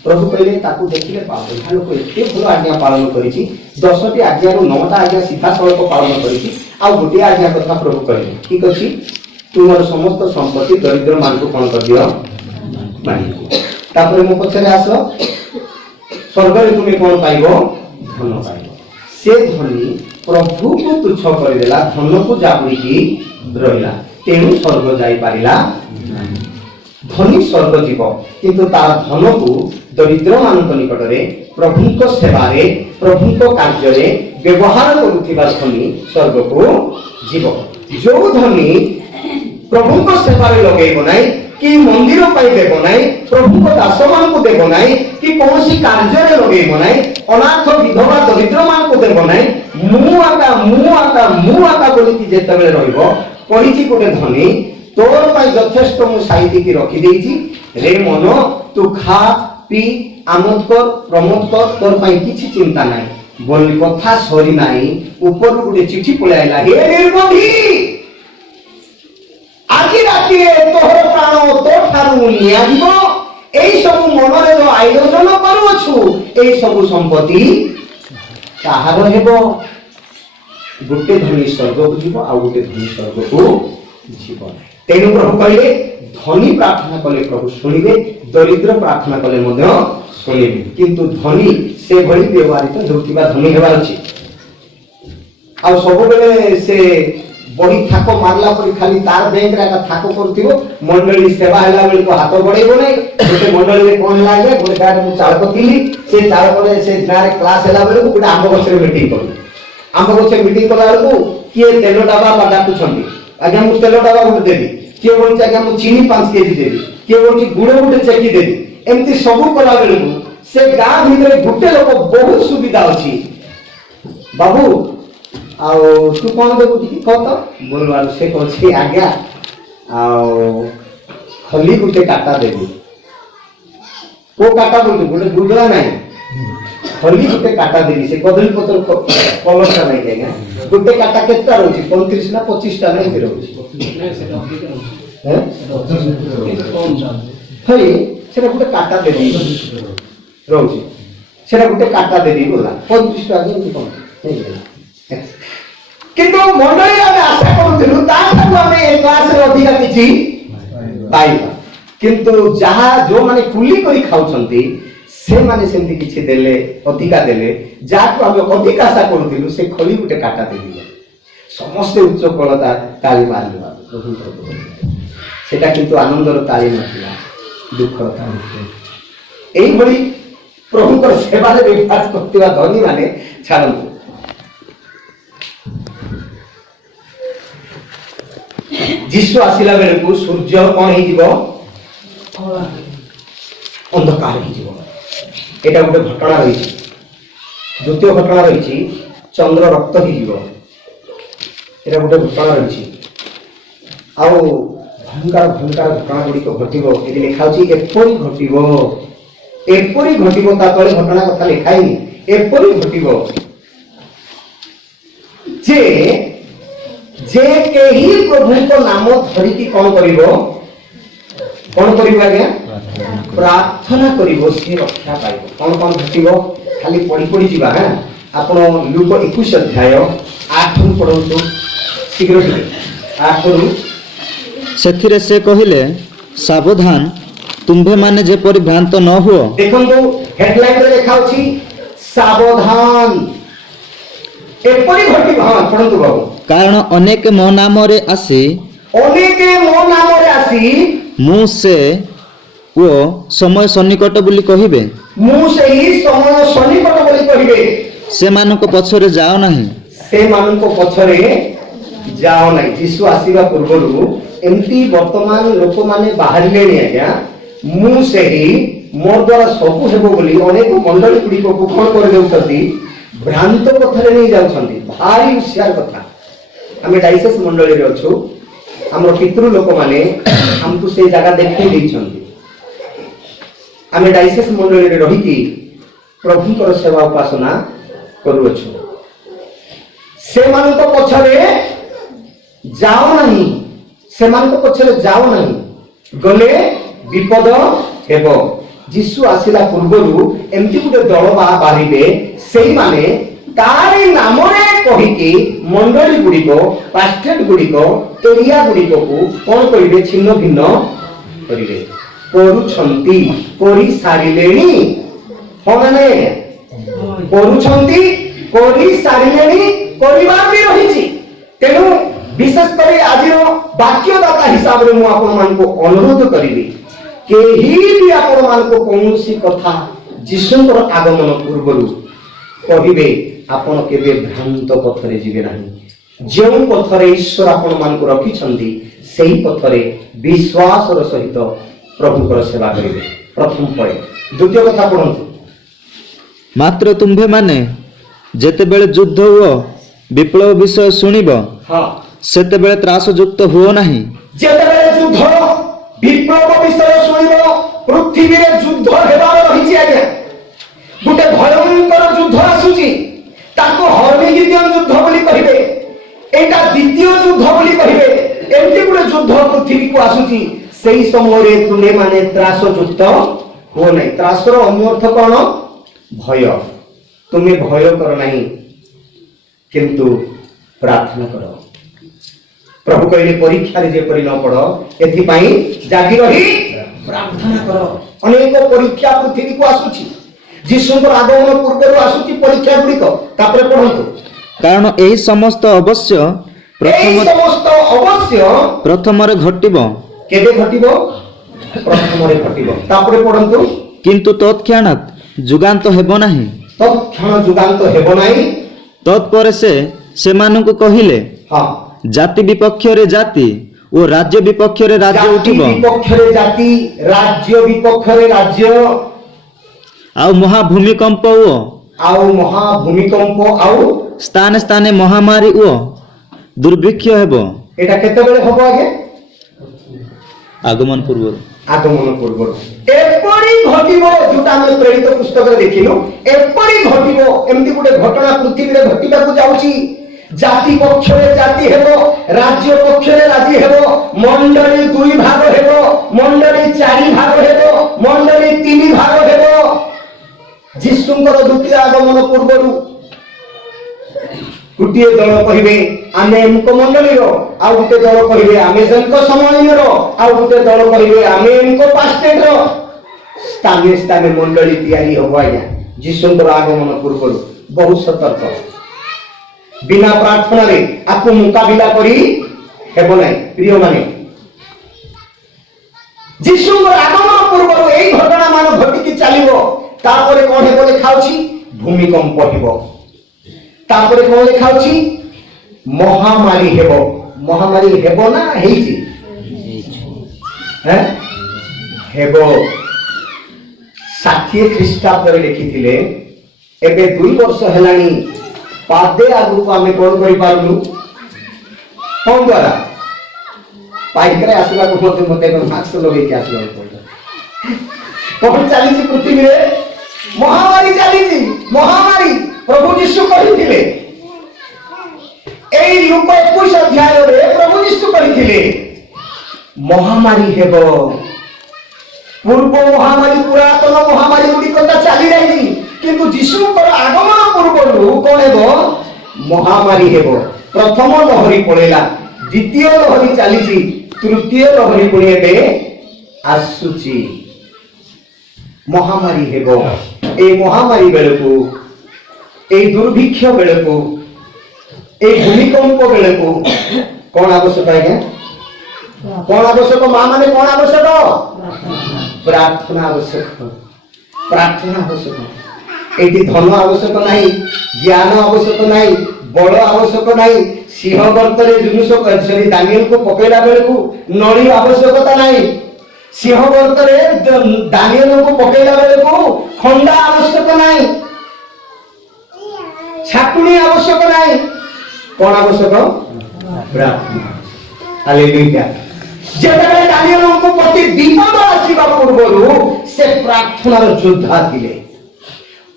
प्रभु कहले ताकू देखिले पाबो हा लोक एते भलो आज्ञा पालन करिछि 10 टी आज्ञा रो 9 टा आज्ञा सीधा सड़क पालन करिछि आ गोटे आज्ञा कथा प्रभु कहले ठीक अछि तुमर समस्त संपत्ति दरिद्र मान को कोन कर दियो मानी तापर मो पछरे आसो स्वर्ग रे तुमे कोन पाइबो धन पाइबो से धनी प्रभु को तुच्छ करदेला धन को जाबुरी रहिला तेणु स्वर्ग जाई पारिला धनी स्वर्ग जीव किंतु तार धन को दरिद्र मानक निकटरे प्रभुक सेवारे प्रभुक कार्य व्यवहार करुथिबा धनी स्वर्ग को जीव जो धनी प्रभुक सेवारे लगेइबो नाही कि मंदिर पाई देबो नाही प्रभुक दास मान को देबो नाही कि कोनसी कार्य रे लगेइबो नाही अनाथ विधवा दरिद्र मान को देबो नाही मु आका बोली कि जेतबेले रहइबो कहिछि कोटे धनी तोर पाई यथेष्ट मु साइति की रखि देइछि रे मन तू खा पी आमोद कर प्रमोद कर तोर पाई किछि चिंता नाही बोली कथा सरी नाही ऊपर गुटे चिठी पळाइला हे निर्बोधी आजि राति तोहर प्राण तो ठारू निया दिबो एई सब मनरे जो आयोजन करूछु एई सब संपत्ति काहार हेबो गुटे धनी स्वर्ग को जीव आ गुटे धनी स्वर्ग को जीव तेनु प्रभु कहले धनी प्रार्थना कले प्रभु सुनिबे दरिद्र प्रार्थना कले मध्य सुनिबे किंतु धनी से भली व्यवहारित होतिबा धनी हेबार अछि आ सब बेले से बड़ी थाको मारला पर खाली तार बैंक रा थाको करथिबो मंडली सेवा हला बेल को हाथ बढेबो नै गोटे मंडली रे कोन लागे गोटे गाड मु चालक थिली से चालक रे से गारे क्लास हला बेल को गोटे आंब गछरे मीटिंग करली आंब गछरे मीटिंग कला बेल को किए तेल डबा बा डाकु छंदी आज्ञा मु तेल डबा गोटे देबी किए बोलि आज्ञा मु चीनी 5 केजी देबी किए बोलि गुड़ गोटे चेकी देबी एमती सब कला बेल को से गां भीतर गोटे लोक बहुत सुविधा अछि बाबू आउ तू कौन देबू कि कह तो बोलवार से कहछि आज्ञा आउ खली गुटे काटा देबी को काटा बोलू गोटे गुडला नाही खली गुटे काटा देबी से कदली पत्र कलर का नहीं आज्ञा गुटे काटा केतना रहउछि 35 ना 25 टा नहीं रहउछि ହେଇ ସେଟା ଗୋଟେ କାଟା ଦେବି ରହୁଛି, ସେଟା ଗୋଟେ କାଟା ଦେବି ଗଲା 35 ଟଙ୍କା କେମିତି କଣ ହେଇଗଲା। କିନ୍ତୁ ମଣ୍ଡଳୀରେ ଆମେ ଆଶା କରୁଥିଲୁ ତାଠାରୁ ଆମେ ଏ କ୍ଲାସରେ ଅଧିକା କିଛି ପାଇବା, କିନ୍ତୁ ଯାହା ଯୋଉମାନେ କୁଲି କରି ଖାଉଛନ୍ତି ସେମାନେ ସେମିତି କିଛି ଦେଲେ, ଅଧିକା ଦେଲେ, ଯାହାକୁ ଆମେ ଅଧିକା ଆଶା କରୁଥିଲୁ ସେ ଖଲି ଗୋଟେ କାଟା ଦେଇଦେଲେ। ସମସ୍ତେ ଉଚ୍ଚ କଳତା ତାଳି ମାରିବା, ସେଟା କିନ୍ତୁ ଆନନ୍ଦର ତାଳି ନଥିଲା, ଦୁଃଖର ତାଳି। এইভাবে প্রভুঙ্কর সেবারে ব্যবহার করতে ধনী মানে ছাড়ন্তু। যিশু আসিলা বেলকু সূর্য কণ হয়ে অন্ধকার হয়ে এটা গোটে ঘটনা রয়েছে। দ্বিতীয় ঘটনা রয়েছে চন্দ্র রক্ত হয়ে এটা গোটে ঘটনা রয়েছে। আউ ভয়ঙ্কর ভয়ঙ্কর ঘটনা গুড়িক ঘটিব এটি লেখা হচ্ছে এপরি ঘটিব, এপরি ঘটিব, তা তলে ঘটনা কথা লেখাইনি, এপরি ঘটিব যে যে কেহি প্রভুଙ୍କ নাম ধরিকি কোন করিব, কোন করিব আজ্ঞা প্রার্থনা করিব সে রক্ষা পাইব। কোন কোন ঘটিব খালি পড়ি পড়ি ଯିବା। হ্যাঁ ଆପଣ ଲୁକ 21 ଅଧ୍ୟାୟ 8 ରୁ ପଢନ୍ତୁ ଶୀଘ୍ର ଟିକେ 8 ରୁ। ସେଥିରେ ସେ କହିଲେ, ସାବଧାନ, ତୁମ୍ଭେମାନେ ଯେପରି ଭ୍ରାନ୍ତ ନ ହୁଅ। ଦେଖନ୍ତୁ ହେଡଲାଇନରେ ଲେଖା ଅଛି ସାବଧାନ, ଏପରି ଘଟିବ। ହଁ ପଢନ୍ତୁ ବାବୁ। କାରଣ ଅନେକ ମୋ ନାମରେ ଆସି ଅନେକେ ମୋ ନାମରେ ଆସି ମୁଁ ସେ ଓ ସମୟ ସନ୍ନିକଟ ବୋଲି କହିବେ, ମୁଁ ସେହି ସମୟ ସନ୍ନିକଟ ବୋଲି କହିବେ, ସେମାନଙ୍କ ପଛରେ ଯାଅ ନାହିଁ। ସେମାନଙ୍କ ପଛରେ ଯାଅ ନାହିଁ। ଯୀଶୁ ଆସିବା ପୂର୍ବରୁ ଏମିତି ବର୍ତ୍ତମାନ ଲୋକମାନେ ବାହାରିଲେଣି ଆଜ୍ଞା, ମୁଁ ସେହି ମୋ ଦ୍ୱାରା ସବୁ ହେବ ବୋଲି ଅନେକ ମଣ୍ଡଳୀ ଗୁଡ଼ିକକୁ କଣ କରିଦେଉଛନ୍ତି, ଭ୍ରାନ୍ତ କଥାରେ ନେଇ ଯାଉଛନ୍ତି। ଭାରି ହୁସିଆର କଥା। ଆମେ ଡାଇସେସ୍ ମଣ୍ଡଳୀରେ ଅଛୁ, ଆମର ପିତୃ ଲୋକମାନେ ଆମକୁ ସେ ଜାଗା ଦେଖେଇ ଦେଇଛନ୍ତି। ଆମେ ଡାଇସେସ୍ ମଣ୍ଡଳୀରେ ରହିକି ପ୍ରଭୁଙ୍କର ସେବା ଉପାସନା କରୁଅଛୁ। ସେମାନଙ୍କ ପଛରେ ଯାଅ ନାହିଁ, ସେମାନଙ୍କ ପଛରେ ଯାଅ ନାହିଁ, ଗଲେ ବିପଦ ହେବ। ଯୀଶୁ ଆସିଲା ପୂର୍ବରୁ ଏମିତି ଗୋଟେ ଦଳ ବାହାରିବେ, ସେଇମାନେ ତାରି ନାମରେ କହିକି ମଣ୍ଡଳୀ ଗୁଡ଼ିକ, ପାଷ୍ଟେଟ ଗୁଡ଼ିକ, ଏରିଆ ଗୁଡ଼ିକକୁ କଣ କରିବେ, ଛିନ୍ନ ଭିନ୍ନ କରିବେ। କରୁଛନ୍ତି, କରି ସାରିଲେଣି। ହଁ ମାନେ କରୁଛନ୍ତି, କରି ସାରିଲେଣି, କରିବାର ବି ରହିଛି। ତେଣୁ ବିଶେଷ କରି ଆଜିର ବାକ୍ୟଦାତା ହିସାବରେ ମୁଁ ଆପଣମାନଙ୍କୁ ଅନୁରୋଧ କରିବି, କେହି ବି ଆପଣମାନଙ୍କୁ କୌଣସି କଥା ଯୀଶୁଙ୍କର ଆଗମନ ପୂର୍ବରୁ କହିବେ ଆପଣ କେବେ ଭ୍ରାନ୍ତ ପଥରେ ଯିବେ ନାହିଁ। ଯେଉଁ ପଥରେ ଈଶ୍ୱର ଆପଣମାନଙ୍କୁ ରଖିଛନ୍ତି ସେହି ପଥରେ ବିଶ୍ୱାସର ସହିତ ପ୍ରଭୁଙ୍କର ସେବା କରିବେ। ପ୍ରଥମ ପଏଣ୍ଟ। ଦ୍ୱିତୀୟ କଥା ପଢନ୍ତୁ। ମାତ୍ର ତୁମ୍ଭେମାନେ ଯେତେବେଳେ ଯୁଦ୍ଧ ଓ ବିପ୍ଳବ ବିଷୟ ଶୁଣିବ, ହଁ, ସେତେବେଳେ ତ୍ରାସଯୁକ୍ତ ହୁଅ ନାହିଁ। ଯେତେବେଳେ ଯୁଦ୍ଧ ବିପ୍ଳବ ବିଷୟ ଶୁଣିବ, ପୃଥିବୀରେ ଯୁଦ୍ଧ ହେବାର ରହିଛି ଆଜ୍ଞା। ଗୋଟେ ଭୟଙ୍କର ଯୁଦ୍ଧ ଆସୁଛି, ତାକୁ ହର୍ମିଗିଦିଅନ ଯୁଦ୍ଧ ବୋଲି କହିବେ, ଏଇଟା ଦ୍ୱିତୀୟ ଯୁଦ୍ଧ ବୋଲି କହିବେ। ଏମିତି ଗୋଟେ ଯୁଦ୍ଧ ପୃଥିବୀକୁ ଆସୁଛି। ସେଇ ସମୟରେ ତୁମେ ମାନେ ତ୍ରାସଯୁକ୍ତ ହୁଅ ନାହିଁ। ତ୍ରାସର ଅନ୍ୟ ଅର୍ଥ କଣ? ଭୟ। ତୁମେ ଭୟ କର ନାହିଁ, କିନ୍ତୁ ପ୍ରାର୍ଥନା କର। ପ୍ରଭୁ କହିଲେ ପରୀକ୍ଷାରେ ଯେପରି ନ ପଡ, ଏଥିପାଇଁ ଜାଗି ରହି ପ୍ରାର୍ଥନା କର। ଅନେକ ପରୀକ୍ଷା ପୃଥିବୀକୁ ଆସୁଛି, ଯୀଶୁଙ୍କର ଆଗମନ ପୂର୍ବରୁ ଆସୁଛି ପରୀକ୍ଷା ଗୁଡ଼ିକ। ତାପରେ ପଢନ୍ତୁ। କାରଣ ଏହି ସମସ୍ତ ଅବଶ୍ୟ ପ୍ରଥମରେ ଘଟିବ। କେବେ ଘଟିବ? ପ୍ରଥମରେ ଘଟିବ। ତାପରେ ପଢନ୍ତୁ। କିନ୍ତୁ ତତ୍କ୍ଷଣାତ୍ ଯୁଗାନ୍ତ ହେବ ନାହିଁ। ତତ୍କ୍ଷଣ ଯୁଗାନ୍ତ ହେବ ନାହିଁ। ତତ୍ପରେ ସେ ସେମାନଙ୍କୁ କହିଲେ, ହଁ, ଜାତି ବିପକ୍ଷରେ ଜାତି ଓ ରାଜ୍ୟ ବିପକ୍ଷରେ ରାଜ୍ୟ ଜାତି ଉଠିବ, ବିପକ୍ଷରେ ଜାତି, ରାଜ୍ୟ ବିପକ୍ଷରେ ରାଜ୍ୟ, ଆଉ ମହାଭୂମିକମ୍ପ ଓ ଆଉ ମହାଭୂମିକମ୍ପ, ଆଉ ସ୍ଥାନେ ସ୍ଥାନେ ମହାମାରୀ ଓ ଦୁର୍ଭିକ୍ଷ ହେବ। ଏଟା କେତେବେଳେ ହବ ଆଜ୍ଞା? ଆଗମନ ପୂର୍ବରୁ। আগমন ପୂର୍ବରୁ ଏପରି ଘଟିବ, ଯୋଉଟା ଆମେ ପ୍ରେରିତ ପୁସ୍ତକରେ ଦେଖିଲୁ। ଏପରି ଘଟିବ, ଏମିତି ଗୋଟେ ଘଟଣା ପୃଥିବୀରେ ଘଟିବାକୁ ଯାଉଛି, জাতি পক্ষরে জাতি হেব, রাজ্য পক্ষরে রাজি হেব, মণ্ডলী 2 ভাগ হেব, মণ্ডলী 4 ভাগ হেব, মণ্ডলী 3 ভাগ হেব। ଯୀଶୁଙ୍କର ଦ୍ୱିତୀୟ ଆଗମନ ପୂର୍ବରୁ ଗୋଟିଏ ଦଳ କହିବେ ଆମେ ଏମକ ମଣ୍ଡଳୀର, ଆଉ ଗୋଟେ ଦଳ କହିବେ ଆମେ ଜନକ ସମୟର, ଆଉ ଗୋଟେ ଦଳ କହିବେ ଆମେ ଏମକ ପାଷ୍ଟେଟର। ସ୍ଥାନେ ସ୍ଥାନେ ମଣ୍ଡଳୀ ତିଆରି ହବ ଆଜ୍ଞା ଯୀଶୁଙ୍କର ଆଗମନ ପୂର୍ବରୁ। ବହୁତ ସତର୍କ, ବିନା ପ୍ରାର୍ଥନାରେ ଆକୁ ମୁକାବିଲା କରି ହେବ ନାହିଁ। ପ୍ରିୟମାନେ, ଯୀଶୁଙ୍କର ଆଗମନ ପୂର୍ବରୁ ଏଇ ଘଟଣା ମାନ ଘଟିକି ଚାଲିବ। ତାପରେ କଣ ହେବ ଲେଖା ଅଛି? ଭୂମିକମ୍ପ ହେବ। ତାପରେ କଣ ଲେଖା ଅଛି? ମହାମାରୀ ହେବ। ମହାମାରୀ ହେବ ନା ହେଇଛି? ହେବ। 60 ଖ୍ରୀଷ୍ଟାବ୍ଦରେ ଲେଖିଥିଲେ। ଏବେ 2 ବର୍ଷ ହେଲାଣି ପାଦେ ଆଗକୁ ଆମେ କଣ କରିପାରୁନୁ? କଣ ଦ୍ୱାରା? ପାଇକରେ ଆସିବାକୁ ମତେ ମାସ୍କ ଲଗେଇକି ଆସିବାକୁ ପଡିବ। କଣ ଚାଲିଛି ପୃଥିବୀରେ? ମହାମାରୀ ଚାଲିଛି। ମହାମାରୀ ପ୍ରଭୁ ଯୀଶୁ କହିଥିଲେ। এই ଲୁକ 21 ଅଧ୍ୟାୟରେ ପ୍ରଭୁ ଯୀଶୁ କହିଥିଲେ ମହାମାରୀ ହେବ। ପୂର୍ବ ମହାମାରୀ, ପୁରାତନ ମହାମାରୀ ଗୁଡ଼ିକ ତ ଚାଲି ଯାଇଛି, କିନ୍ତୁ ଯୀଶୁଙ୍କର ଆଗମନ ପୂର୍ବରୁ କଣ ହେବ? ମହାମାରୀ ହେବ। ପ୍ରଥମ ଲହରୀ ପଳେଇଲା, ଦ୍ୱିତୀୟ ଲହରୀ ଚାଲିଛି, ତୃତୀୟ ଲହରୀ ପୁଣି ଏବେ ଆସୁଛି। ମହାମାରୀ ହେବ। এই মহামারী বেড়েকু, এই দুর্ভিক্ষ বেড়েকু, এই ভূমিকম্প বেড়েকু কোন আবশ্যক আজ্ঞা? কোন আবশ্যক? মা মানে কোন আবশ্যক? প্রার্থনা আবশ্যক। প্রার্থনা আবশ্যক। এইটি ধন আবশ্যক নাই, জ্ঞান আবশ্যক নাই, বল আবশ্যক নাই। সিংহ গর্তরে দানিয়েলକୁ ପକେଇଲା ବେଳକୁ ନଳି ଆବଶ୍ୟକତା ନାହିଁ। ସିଂହ ଗର୍ତ୍ତରେ ଦାନିଏଲକୁ ପକେଇଲା ବେଳକୁ ଖଣ୍ଡା ଆବଶ୍ୟକ ନାହିଁ, ଛାଟୁଣି ଆବଶ୍ୟକ ନାହିଁ। କଣ ଆବଶ୍ୟକ? ପ୍ରାର୍ଥନା। ହାଲେଲୁୟା। ଯେତେବେଳେ ଦାନିଏଲଙ୍କୁ ପ୍ରତି ବିପଦ ଆସିବା ପୂର୍ବରୁ ସେ ପ୍ରାର୍ଥନାର ଯୋଦ୍ଧା ଥିଲେ,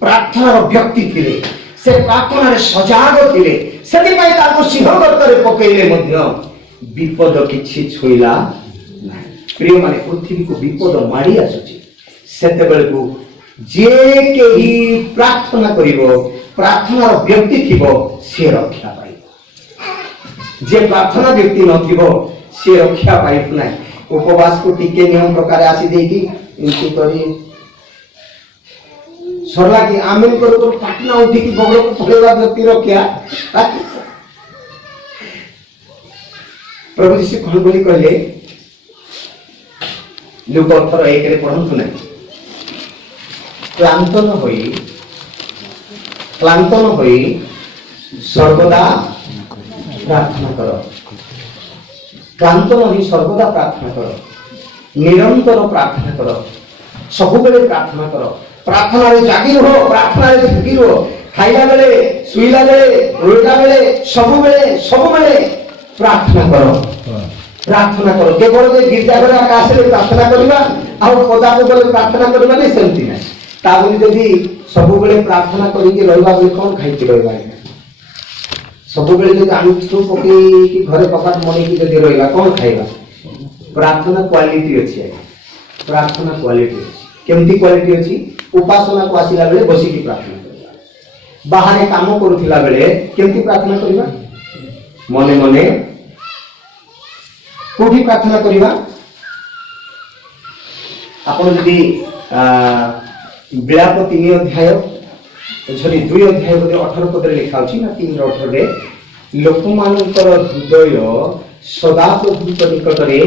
ପ୍ରାର୍ଥନାର ବ୍ୟକ୍ତି ଥିଲେ, ସେ ପ୍ରାର୍ଥନାରେ ସଜାଗ ଥିଲେ। ସେଥିପାଇଁ ତାଙ୍କୁ ସିଂହ ଗର୍ତ୍ତରେ ପକେଇଲେ ମଧ୍ୟ ବିପଦ କିଛି ଛୁଇଁଲା ନାହିଁ। ପ୍ରିୟମାନେ, ପୃଥିବୀକୁ ବିପଦ ମାଡ଼ି ଆସୁଛି। ସେତେବେଳକୁ ଯିଏ କେହି ପ୍ରାର୍ଥନା କରିବ, ପ୍ରାର୍ଥନାର ବ୍ୟକ୍ତି ଥିବ, ସିଏ ରକ୍ଷା ପାଇବ। ଯିଏ ପ୍ରାର୍ଥନା ବ୍ୟକ୍ତି ନଥିବ ସିଏ ରକ୍ଷା ପାଇବ ନାହିଁ। ଉପବାସକୁ ଟିକେ ନିୟମ ପ୍ରକାର ଆସି ଦେଇକି ଏମିତି କରି ସରିଲା କି ଆମେ କରୁ ପାଟନା ଉଠିକି ବଗଳକୁ ପକେଇବା ବ୍ୟକ୍ତି ରକ୍ଷା। ପ୍ରଭୁ ଯୀଶୁ କଣ ବୋଲି କହିଲେ? ଲୁକ 18:1 ପଢନ୍ତୁ ନାହିଁ। କ୍ଳାନ୍ତ ନ ହୋଇ ସର୍ବଦା ପ୍ରାର୍ଥନା କର। କ୍ଳାନ୍ତ ନ ହୋଇ ସର୍ବଦା ପ୍ରାର୍ଥନା କର। ନିରନ୍ତର ପ୍ରାର୍ଥନା କର। ସବୁବେଳେ ପ୍ରାର୍ଥନା କର। ପ୍ରାର୍ଥନାରେ ଜାଗି ରୁହ, ପ୍ରାର୍ଥନାରେ ଝୁঁକି ରୁହ। ଖାଇଲା ବେଳେ, ଶୋଇଲା ବେଳେ, ରୋଇଲା ବେଳେ, ସବୁବେଳେ ପ୍ରାର୍ଥନା କର। ପ୍ରାର୍ଥନା କର। କେବଳ ଯେ ଗୀର୍ଜା ଘରେ ଆକାଶରେ ପ୍ରାର୍ଥନା କରିବା ଆଉ ପଦାକୁ ଗଲେ ପ୍ରାର୍ଥନା କରିବା ନାହିଁ, ସେମିତି ନାହିଁ। ତା ବୋଲି ଯଦି ସବୁବେଳେ ପ୍ରାର୍ଥନା କରିକି ରହିବା ବୋଲି କଣ ଖାଇକି ରହିବା? ସବୁବେଳେ ଯଦି ଆଣୁଛୁ ପକେଇକି ଘରେ କବାଟ ମନେଇକି ଯଦି ରହିବା କଣ ଖାଇବା? ପ୍ରାର୍ଥନା କ୍ୱାଲିଟି ଅଛି ଆଜ୍ଞା। ପ୍ରାର୍ଥନା କ୍ୱାଲିଟି ଅଛି। କେମିତି କ୍ୱାଲିଟି ଅଛି? ଉପାସନାକୁ ଆସିଲା ବେଳେ ବସିକି ପ୍ରାର୍ଥନା କରିବା, ବାହାରେ କାମ କରୁଥିଲା ବେଳେ କେମିତି ପ୍ରାର୍ଥନା କରିବା? ମନେ ମନେ। କୋଉଠି ପ୍ରାର୍ଥନା କରିବା? ଆପଣ ଯଦି ବିଳାପ 3 ଅଧ୍ୟାୟ 2 ଅଧ୍ୟାୟ 18 ପଦରେ ଲେଖା ଅଛି ନା 3:18ରେ ଲୋକମାନଙ୍କର ହୃଦୟ ସଦାପ୍ରଭୁଙ୍କ ନିକଟରେ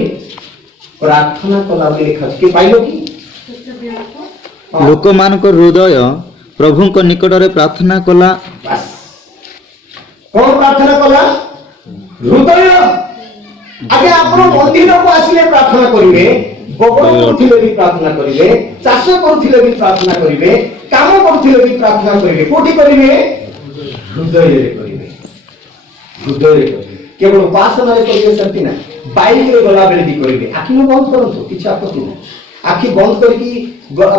ପ୍ରାର୍ଥନା କଲା ବୋଲି ଲେଖା ଅଛି। କି ପାଇଲ କି? ଲୋକମାନଙ୍କ ହୃଦୟ ପ୍ରଭୁଙ୍କ ନିକଟରେ ପ୍ରାର୍ଥନା କଲା। କଣ ପ୍ରାର୍ଥନା କଲା? ହୃଦୟ। ଆଜ୍ଞା, ଆପଣ ମନ୍ଦିରକୁ ଆସିଲେ ପ୍ରାର୍ଥନା କରିବେ, ବଗଳ କରୁଥିଲେ ବି ପ୍ରାର୍ଥନା କରିବେ, ଚାଷ କରୁଥିଲେ ବି ପ୍ରାର୍ଥନା କରିବେ, କାମ କରୁଥିଲେ ବି ପ୍ରାର୍ଥନା କରିବେ। କୋଉଠି କରିବେ? ହୃଦୟରେ କରିବେ। ହୃଦୟରେ କରିବେ। କେବଳ ଉପାସନାରେ କରିବେ ସେମିତି ନା, ବାଇକରେ ଗଲାବେଳେ ବି କରିବେ। ଆଖି ବନ୍ଦ କରନ୍ତୁ, କିଛି ଆପତ୍ତି ନାହିଁ। ଆଖି ବନ୍ଦ କରିକି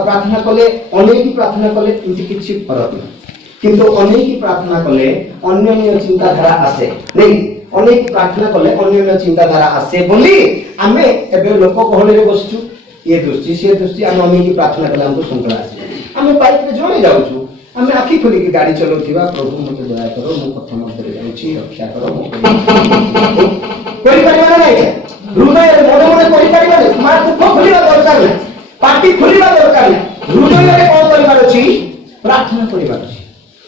ପ୍ରାର୍ଥନା କଲେ, ଅନେଇକି ପ୍ରାର୍ଥନା କଲେ ଏମିତି କିଛି ଫରକ ନାହିଁ। किंतु अनेक प्रार्थना कले अन्य चिंताधारा आसे नहीं अनेक प्रार्थना कले अन्य चिंताधारा आसे बोली आमे एबे लोक कहले रे बसछु ये दृष्टि से दृष्टि हम अनेक प्रार्थना कले हमको संकट आसे आमे बाइक रे जोले जाउछु आमे आखि खोली के गाड़ी चलाउथिबा प्रभु मते दया करो मु कथा मते जाउछि रक्षा करो कोई परिवार नहीं हृदय मन मन कोई परिवार नहीं मार दुख खोलिबा दरकार नहीं पार्टी खोलिबा दरकार नहीं हृदय रे कोन परिवार अछि प्रार्थना परिवार अछि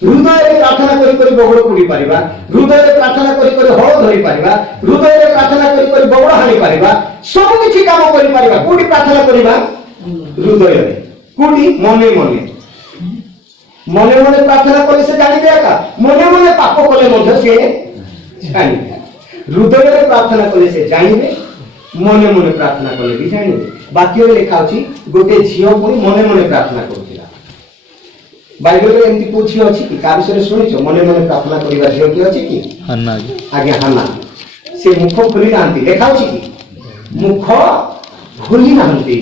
हृदय प्रार्थना करी बगड़ पुड़ी पारिबा हृदय प्रार्थना करी हल धरी पारिबा हृदय प्रार्थना करी बगड़ हानि पारिबा सब किछि काम करी पारिबा कोडी प्रार्थना करिबा हृदय रे कोडी मने मने मने मने प्रार्थना कले से जानि देका मने मने पाप कले मध्य से जानि हृदय रे प्रार्थना कले से जानिबे मने मने प्रार्थना कले भी जानिबे बाकी रे लिखा अछि गोटे झियो पुनी मने मने प्रार्थना करथिला बाइबल रे एमती पूछी अछि कि का विषय सुनिछो मने मने प्रार्थना करिबा झियो कि अछि कि हन्ना आगे हन्ना से मुख खोली नांती देखा अछि कि मुख खोली नांती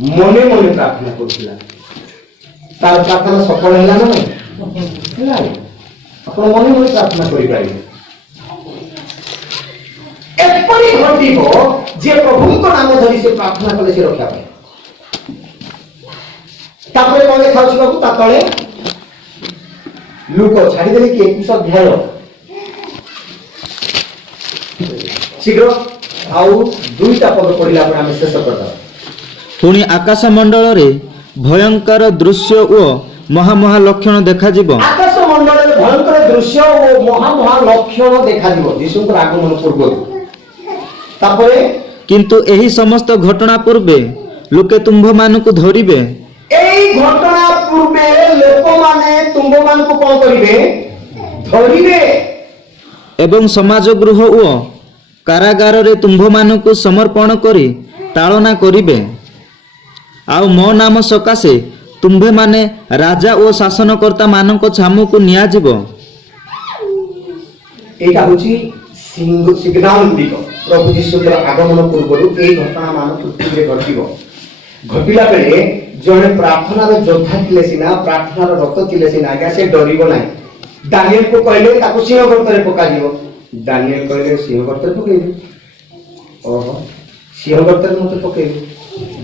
मने मने प्रार्थना करथिला तार प्रार्थना सफल होला ना होला आपण मने मने प्रार्थना करि पारिबे एपरि घटिबो जे प्रभुଙ୍କ नाम धरि से प्रार्थना कले से रक्षा पाए तापरे कोन देखाउछि बाबू ता तळे लुक छाडी देले कि 21 अध्याय शीघ्र आउ दुईटा पद पढिला पर हम शेष करदा पुणी आकाश मंडल रे भयंकर दृश्य ओ महामहा लक्षण देखा जीवो आकाश मंडल रे भयंकर दृश्य ओ महामहा लक्षण देखा जीवो यीशुଙ୍କର आगमन पूर्व तापरे किंतु एही समस्त घटना पूर्वे लोके तुम्भ मानकु धरिबे एई घटना पूर्वे लोक माने तुम्भ मानकु कोन करिवे धरिवे एवं समाज गृह ओ कारागार रे तुम्भ मानकु समर्पण करी ताड़ना करिबे आउ मो नाम सकाशे तुम्भे माने राजा ओ शासनकर्ता मानक छामुकु निया जीवो एटा होची सिग्नल गुडिक प्रभु यीशुଙ୍କର आगमन पूर्वରୁ एई घटना मान पृथ्वीरे घटिबो घटिला बेले जने प्रार्थनार योद्धा थिले सिना प्रार्थनार रक्त थिले सिना आज्ञा से डरिबो नाही दानिएल को कहले ताको सिंह गर्तरे पका दियो दानिएल कहले सिंह गर्तरे पकेइबे ओहो सिंह गर्तरे मते पकेइबे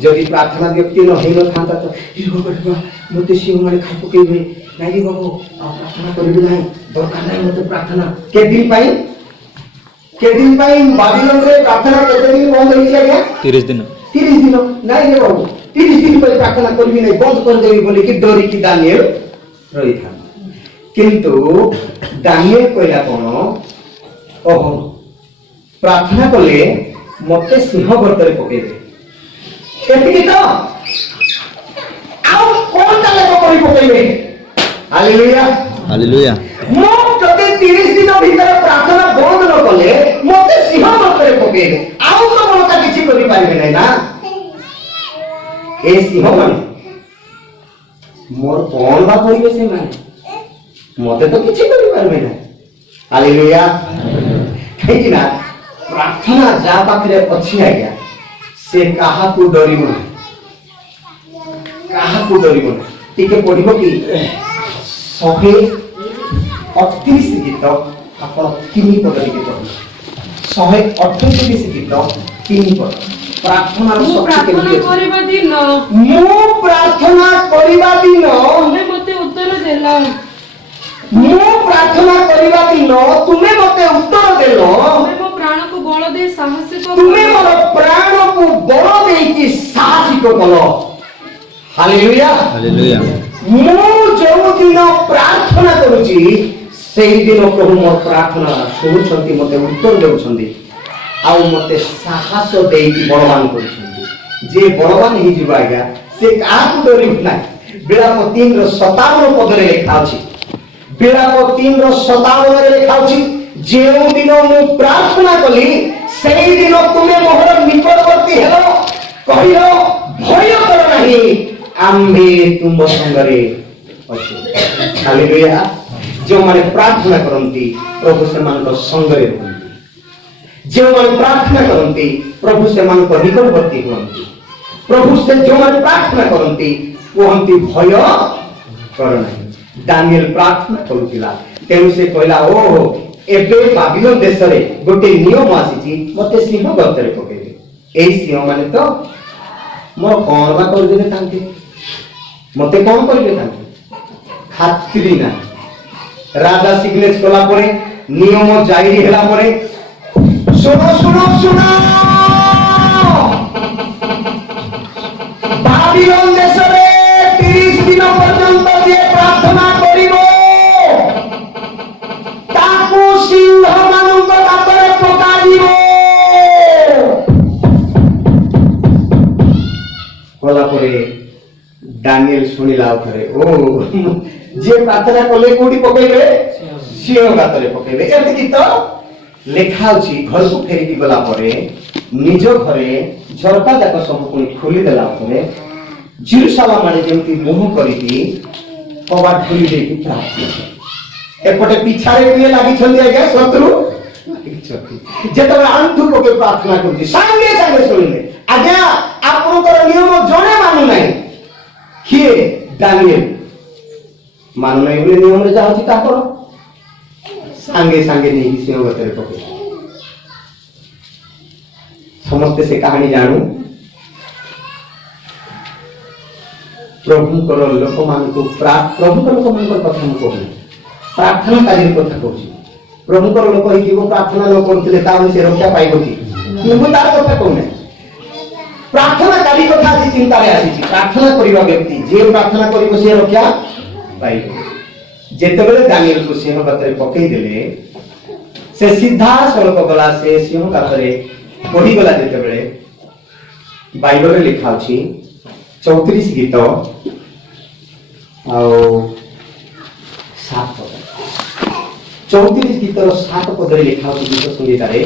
जदि प्रार्थना व्यक्ति न हेन थांता तो सिंह गर्तरे मते सिंह माने खा पकेइबे नाही बाबू प्रार्थना करबी नाही दरकार नाही मते प्रार्थना के दिन पाई बाबिलोन रे प्रार्थना केते दिन बंद होई छै क्या 30 दिन 30 दिन नाही रे बाबू 30 दिन पर प्रार्थना करबी नहीं बंद कर देबी बोली कि डरी कि दानिएल रही था किंतु दानिएल कहला कोन ओहो प्रार्थना कले मते सिंह गर्तरे पकेबे एतिकी तो आउ कोन ताले पकड़ी पकेबे हालेलुया हालेलुया मो जते 30 दिन भीतर प्रार्थना बंद न कले मते सिंह गर्तरे पकेबे आउ तो मोटा किछि करि पाइबे नै ना ए सिंह माने मोर कोन बा करिवे से माने मते तो किछि करि पारबे ना हालेलुया कहि ना प्रार्थना जा पाखरे अछि आज्ञा से काहा को डरिबो काहा को डरिबो टिके पढिबो कि 138 गीत आपण 3 पद लिखि पढो 138 गीत 3 पद प्रार्थनार शक्ति केमि अछि मु प्रार्थना करिबा दिन तुमे मते उत्तर देला मु प्रार्थना करिबा दिन तुमे मते उत्तर देलो तुमे मो प्राण को बळ दे साहस को तुमे मोर प्राण को बळ दे कि साहसी को कलो हालेलुया हालेलुया मु जो दिन प्रार्थना करूची सेही दिन प्रभु मोर प्रार्थना सुनुछंती मते उत्तर देउछंती आउ मते साहस देई बलवान करूछंती जे बलवान ही जीवा गया से काकु डरिब ना बेलाको 3 रो 57 पदरे लेखा अछि बेलाको 3 रो 57 रे लेखा अछि जे दिन मु प्रार्थना कली सेही दिन तुमे मोहर निकटवर्ती हेलो कहिलो भय कर नाही आम्भे तुम संगरे अछि हालेलुया जो माने प्रार्थना करंती प्रभु से मान को संगरे रहंती जो माने प्रार्थना करंती प्रभु से मान को निकटवर्ती होंती प्रभु से जो माने प्रार्थना करंती वो हमती भय कर नाही दानिएल प्रार्थना करुला तेणु से कहला ओ एबे बाबिलोन देश रे गोटे नियम आसी मते सिंह गतरे पकेबे एई सिंह माने तो मोर कोन बा कर देबे तांके मते कोन करबे तांके खातिरी ना राजा सिग्नेच कला परे नियम जारी हेला परे सुनो सुनो सुनो बाबिलोन देश रे 30 दिन पर्यंत जे प्रार्थना करिवो ताकू सिंह मानक गातरे पकाइबो कला परे दानिएल सुनिला थरे ओ जे प्रार्थना कले कोडी पकेबे सिंह गातरे पकेबे एति तो लेखा अछि घर को फेरी गला परे निज घरे झरका जाक सब पुनी खोली देला परे जेरूशलेम माने जेमती मोह करिति कबाट खोली देकी प्रार्थना एपटे पिछारे किए लागि छन्दी आज्ञा शत्रु जेतबे आंधु लोके प्रार्थना करछि संगे संगे सुनिले आज्ञा आपनकर नियम जणे मानु नै किए दानिएल मानु नै बोले नियम रे जाउछि ताकर सांगे सांगे नहीं सिंह गतरे पके समस्त से कहानी जानू प्रभु कर लोक मान को प्रभु कर लोक मान को कथा हम कहू प्रार्थना कार्य कथा कहू प्रभु कर लोक ही को प्रार्थना न करथिले ता से रक्षा पाइबो कि मु तार कथा कहू प्रार्थना कार्य कथा जी चिंता रे आसी प्रार्थना करिवा व्यक्ति जे प्रार्थना करिवो से रक्षा पाइबो जेतेबेले दानिएल को सिंह गातरे पकई देले से सीधा सड़क गला से सिंह गातरे पड़ी गला जेतेबेले बाइबल रे लिखा अछि 34 गीत आ 7 पद 34 गीतर 7 पद रे लिखा अछि गीत संगीतारे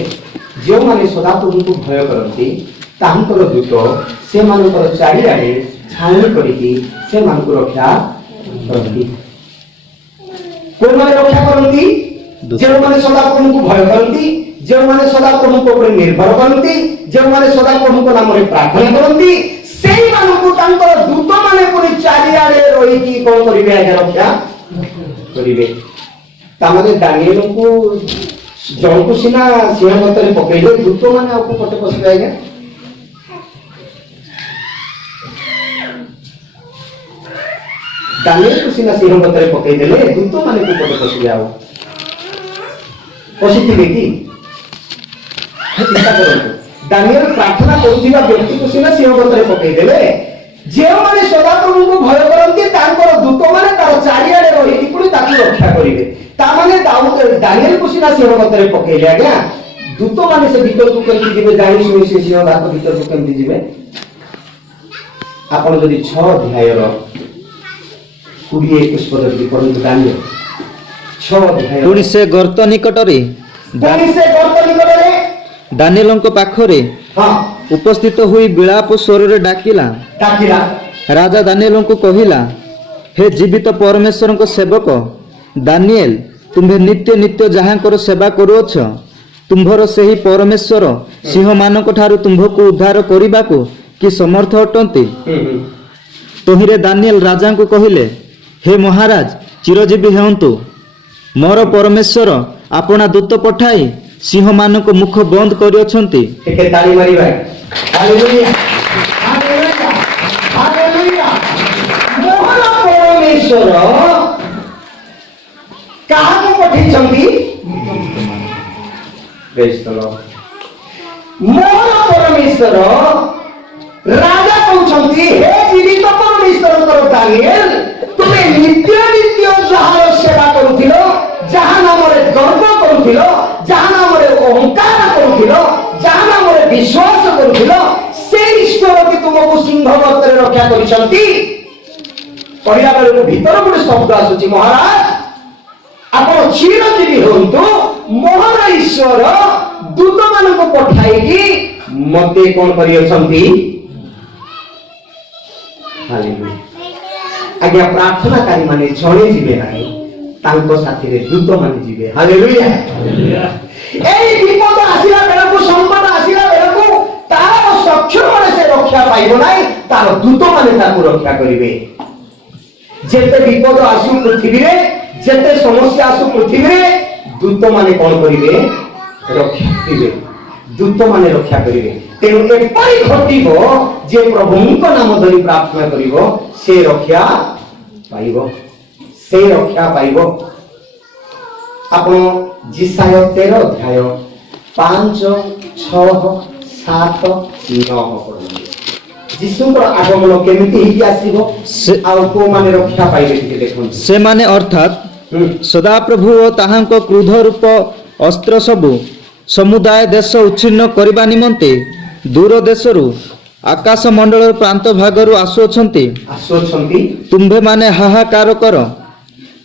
जो माने सदा प्रभु को भय करंती तांकर दूत से मानकर चारि आड़े छाणी करिकी से मानकर रक्षा करंती कोन माने रक्षा करंती जे माने सदा प्रभु को भय करंती जे माने सदा प्रभु को ऊपर निर्भर करंती जे माने सदा प्रभु को नाम रे प्रार्थना करंती सेही मानु को तांकर दूत माने पुनी चारि आड़े रही की कोन करिवे आज्ञा रक्षा करिवे तामने दानिएल को जणको सिना सिंह गतरे पकेइले दूत माने आपको पटे पसिबे आज्ञा दानिएल को सिना सिंह गतरे पकई देले दूत माने को पटे पसिबे आउ पसिथिबे की चिंता करंतु दानिएल प्रार्थना करूथिबा व्यक्ति को सिना सिंह गतरे पकई देले जे माने सदा प्रभु को भय करंती तांकर दूत माने तार चारियाडे रही पुनी ताकू रक्षा करिवे ता माने दानिएल को सिना सिंह गतरे पकईले आज्ञा दूत माने से भीतर को केमति जिवे जानि सुनि से सिंह गात भीतर को केमति जिवे आपण जदि 6 अध्याय रो 21 पद जदि पढନ୍ତୁ दानिएल 6 अध्याय पुणी से गर्त निकटरे दानिएलଙ୍କ पाखरे उपस्थित होई विलाप स्वରରେ डाकिला राजा दानिएलଙ୍କୁ कहिला हे जीवित परमेश्वरଙ୍କ सेवक दानिएल तुम्हे नित्य नित्य जहाँकर सेवा करूअछ तुम्भर सेही परमेश्वर सिंह मानक ठारू तुम्भको उद्धार करिबाको कि समर्थ अटंती तोहिरे दानिएल राजा को कहिले हे महाराज चिरजीवी हेउंतु मोर परमेश्वर आपना दूत पठाई सिंह मानक मुख बंद करियछंती एके ताली मारिबा हालेलुया हालेलुया हालेलुया मोहन परमेश्वर काहा को पठाइछंती प्रेज द लॉर्ड मोहन परमेश्वर राजा कहउछंती हे जीवित परमेश्वर कर दानिएल तुमे नित्य नित्य जहार सेवा करूथिलो जहां नामरे गर्व करूथिलो जहां नामरे अहंकार करूथिलो जहां नामरे विश्वास करूथिलो से ईश्वर कि तुमको सिंह गतरे रक्षा करिसंती कहला बेले भीतर गोटे शब्द आसुची महाराज आपण चिरजीवी होंतु मोहन ईश्वर दूत मानक पठाई मते कोन करियछंती हालेलुया आज्ञा प्रार्थनाकारी माने जणे जिवे नाही तांको साथी रे दूत माने जिवे हालेलुया एई विपद आसिला बेलको संकट आसिला बेलको तार सक्षम माने से रक्षा पाइबो नाही तार दूत माने ताको रक्षा करिवे যেতে বিপদ আসু পৃথিবীরে, যেতে সমস্যা আসু পৃথিবীরে, দূত মানে কোন করিবে? রক্ষা করিবে। দূত মানে রক্ষা করিবে। তেଣୁ ଏପରି ଘଟିବ ଯେ ପ୍ରଭୁଙ୍କ ନାମ ଧରି ପ୍ରାର୍ଥନା କରିବ ସେ ରକ୍ଷା ପାଇବ, ସେ ରକ୍ଷା ପାଇବ। ଆପଣ ଜିସାୟ 13 ଅଧ୍ୟାୟ 5, 6, 7, 9 ପଢନ୍ତୁ। ଯୀଶୁଙ୍କର ଆଗମନ କେମିତି ହେଇକି ଆସିବ ଆଉ କୋଉମାନେ ରକ୍ଷା ପାଇବେ ଟିକେ ଦେଖନ୍ତୁ। ସେମାନେ ଅର୍ଥାତ୍ ସଦାପ୍ରଭୁ ଓ ତାହାଙ୍କ କ୍ରୋଧ ରୂପ ଅସ୍ତ୍ର ସବୁ ସମୁଦାୟ ଦେଶ ଉଚ୍ଛିନ୍ନ କରିବା ନିମନ୍ତେ ଦୂର ଦେଶରୁ ଆକାଶ ମଣ୍ଡଳର ପ୍ରାନ୍ତ ଭାଗରୁ ଆସୁଅଛନ୍ତି। ତୁମ୍ଭେମାନେ ହାହାକାର କର,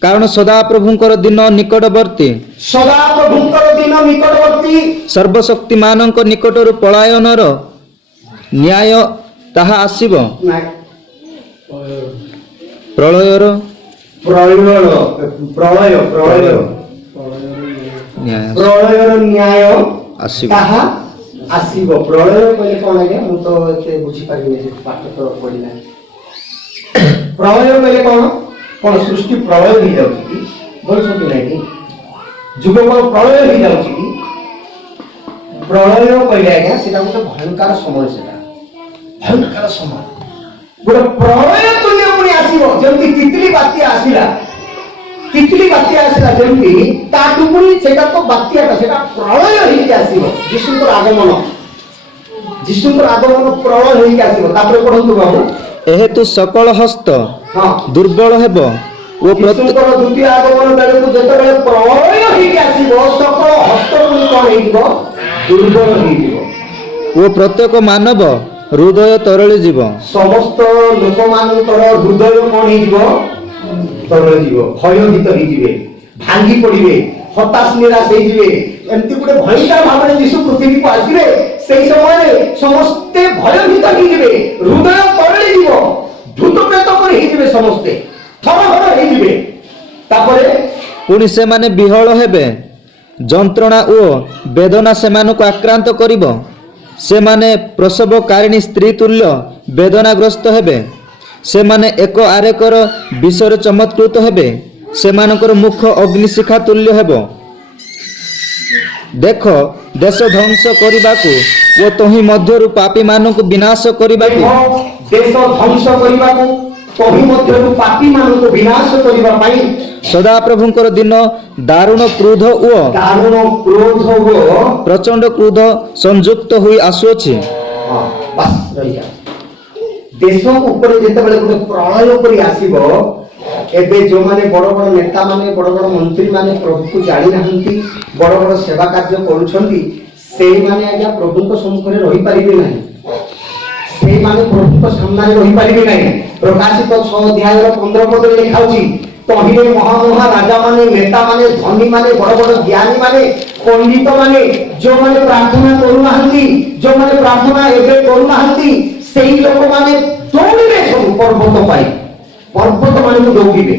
କାରଣ ସଦାପ୍ରଭୁଙ୍କର ଦିନ ନିକଟବର୍ତ୍ତୀ। ସଦାପ୍ରଭୁଙ୍କର ଦିନ ନିକଟବର୍ତ୍ତୀ। ସର୍ବଶକ୍ତିମାନଙ୍କ ନିକଟରୁ ପଳାୟନର ନ୍ୟାୟ ତାହା ଆସିବ। ପ୍ରଳୟର ନ୍ୟାୟ ଆସିବ। ତାହା ଆସିବ। ପ୍ରଳୟ କହିଲେ କଣ ଆଜ୍ଞା? ମୁଁ ତ ଏତେ ବୁଝିପାରିନି, ସେ ପାଠ ତ ପଢିନାହିଁ। ପ୍ରଳୟ କହିଲେ କଣ? କଣ ସୃଷ୍ଟି ପ୍ରଳୟ ହେଇଯାଉଛି କି? ବୋଲୁଛନ୍ତି ନାଇଁ? ଯୁଗ କଣ ପ୍ରଳୟ ହେଇଯାଉଛି କି? ପ୍ରଳୟ କହିଲେ ଆଜ୍ଞା ସେଟା ଗୋଟେ ଭୟଙ୍କର ସମୟ, ସେଟା ଭୟଙ୍କର ସମୟ। ଗୋଟେ ପ୍ରଳୟ ତୁଲ୍ୟ ପୁଣି ଆସିବ, ଯେମିତି ତିତିଲି ବାତ୍ୟା ଆସିଲା। ତିତିଲି ବାତ୍ୟା ଆସିଲା ଯେମିତି, ତାଠୁ ପୁଣି ସେଟା ତ ବାତ୍ୟାଟା, ସେଟା ପ୍ରଳୟ ହେଇକି ଆସିବ। ଯୀଶୁଙ୍କର ଆଗମନ, ଯୀଶୁଙ୍କର ଆଗମନ ପ୍ରଳୟ ହେଇକି ଆସିବ। ତାପରେ ପଢନ୍ତୁ ବାବୁ। ଏହେତୁ ସକଳ ହସ୍ତ ଦୁର୍ବଳ ହେବ ଓ ଯୀଶୁଙ୍କର ଦ୍ୱିତୀୟ ଆଗମନ ବେଳକୁ ଯେତେବେଳେ ପ୍ରଳୟ ହେଇକି ଆସିବ, ସକଳ ହସ୍ତ ପୁଣି କଣ ହେଇଯିବ? ଦୁର୍ବଳ ହେଇଯିବ ଓ ପ୍ରତ୍ୟେକ ମାନବ ହୃଦୟ ତରଳି ଯିବ। ସମସ୍ତ ଲୋକମାନଙ୍କର ହୃଦୟ କଣ ହେଇଯିବ? ତରଳି ଯିବ, ଭୟଭୀତ ହେଇଯିବେ, ଭାଙ୍ଗି ପଡିବେ, ହତାଶ ନିରାଶ ହେଇଯିବେ। ଏମିତି ଗୋଟେ ଭୟଙ୍କର ଭାବରେ ଯୀଶୁ ପୃଥିବୀକୁ ଆସିବେ। ସେଇ ସମୟରେ ସମସ୍ତେ ଭୟଭୀତ ହେଇଯିବେ, ହୃଦୟ ତରଳି ଯିବ, ଭୂତ ପ୍ରେତ ପରି ହେଇଯିବେ, ସମସ୍ତେ ଥରହର ହେଇଯିବେ। ତାପରେ ପୁଣି ସେମାନେ ବିହଳ ହେବେ, ଯନ୍ତ୍ରଣା ଓ ବେଦନା ସେମାନଙ୍କୁ ଆକ୍ରାନ୍ତ କରିବ। ସେମାନେ ପ୍ରସବକାରିଣୀ ସ୍ତ୍ରୀ ତୁଲ୍ୟ ବେଦନାଗ୍ରସ୍ତ ହେବେ। ସେମାନେ ଏକ ଆରେକର ବିଷୟରେ ଚମତ୍କୃତ ହେବେ। ସେମାନଙ୍କର ମୁଖ ଅଗ୍ନିଶିଖା ତୁଲ୍ୟ ହେବ। ଦେଖ, ଦେଶ ଧ୍ୱଂସ କରିବାକୁ ଓ ତହିଁ ମଧ୍ୟରୁ ପାପୀମାନଙ୍କୁ ବିନାଶ କରିବାକୁ, ଦେଶ ଧ୍ୱଂସ କରିବାକୁ, ତହିଁ ମଧ୍ୟରୁ ପାପୀମାନଙ୍କୁ ବିନାଶ କରିବା ପାଇଁ ସଦାପ୍ରଭୁଙ୍କର ଦିନ ଦାରୁଣ କ୍ରୋଧ ଓ ପ୍ରଚଣ୍ଡ କ୍ରୋଧ ସଂଯୁକ୍ତ ହୋଇ ଆସୁଅଛି। ଦେଶ ଉପରେ ଯେତେବେଳେ ଗୋଟେ ପ୍ରଳୟ କରି ଆସିବ, ଏବେ ଯୋଉମାନେ ବଡ ବଡ ନେତା ମାନେ, ବଡ ବଡ ମନ୍ତ୍ରୀ ମାନେ ପ୍ରଭୁକୁ ଜାଣିନାହାନ୍ତି, ବଡ ବଡ ସେବା କାର୍ଯ୍ୟ କରୁଛନ୍ତି, ସେଇମାନେ ଆଜ୍ଞା ପ୍ରଭୁଙ୍କ ସମ୍ମୁଖରେ ରହିପାରିବେ ନାହିଁ। ସେଇମାନେ ପ୍ରଭୁଙ୍କ ସାମ୍ନାରେ ରହିପାରିବେ ନାହିଁ। ପ୍ରକାଶିତ 6 ଅଧ୍ୟାୟର 15 ପଦରେ ଲେଖା ଅଛି, ତହିଁରେ ମହା ରାଜା ମାନେ, ନେତା ମାନେ, ଧନୀ ମାନେ, ବଡ ବଡ ଜ୍ଞାନୀ ମାନେ, ପଣ୍ଡିତ ମାନେ, ଯୋଉମାନେ ପ୍ରାର୍ଥନା କରୁନାହାନ୍ତି, ଯୋଉମାନେ ପ୍ରାର୍ଥନା ଏବେ କରୁନାହାନ୍ତି, ସେଇ ଲୋକମାନେ ଦୌଡ଼ିବେ ସବୁ ପର୍ବତ ପାଇଁ। ପର୍ବତ ମାନଙ୍କୁ ଦୌଡ଼ିବେ,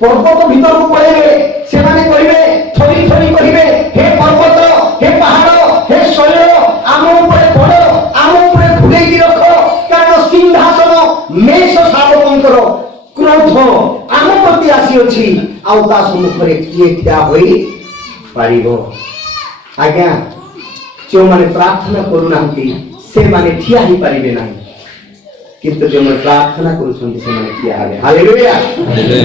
ପର୍ବତ ଭିତରକୁ ପଳେଇବେ। ସେମାନେ କହିବେ, ଥରି ଥରି କହିବେ, ହେ ପର୍ବତ, ହେ ପାହାଡ, ହେ ଶୈଳ, ଆମ ଉପରେ ପଡ, ଆମ ଉପରେ ଘୁରେଇକି ରଖ, କାରଣ ସିଂହାସନ ମେଷ ଶାବକଙ୍କର କ୍ରୋଧ ଆମ ପ୍ରତି ଆସିଅଛି, ଆଉ ତା ସମ୍ମୁଖରେ କିଏ ଠିଆ ହୋଇ ପାରିବ? ଆଜ୍ଞା, ଯେଉଁମାନେ ପ୍ରାର୍ଥନା କରୁନାହାନ୍ତି ସେମାନେ ଠିଆ ହେଇପାରିବେ ନାହିଁ, କିନ୍ତୁ ଯେଉଁମାନେ ପ୍ରାର୍ଥନା କରୁଛନ୍ତି ସେମାନେ ଠିଆ ହେବେ। ହାଲେଲୁୟା।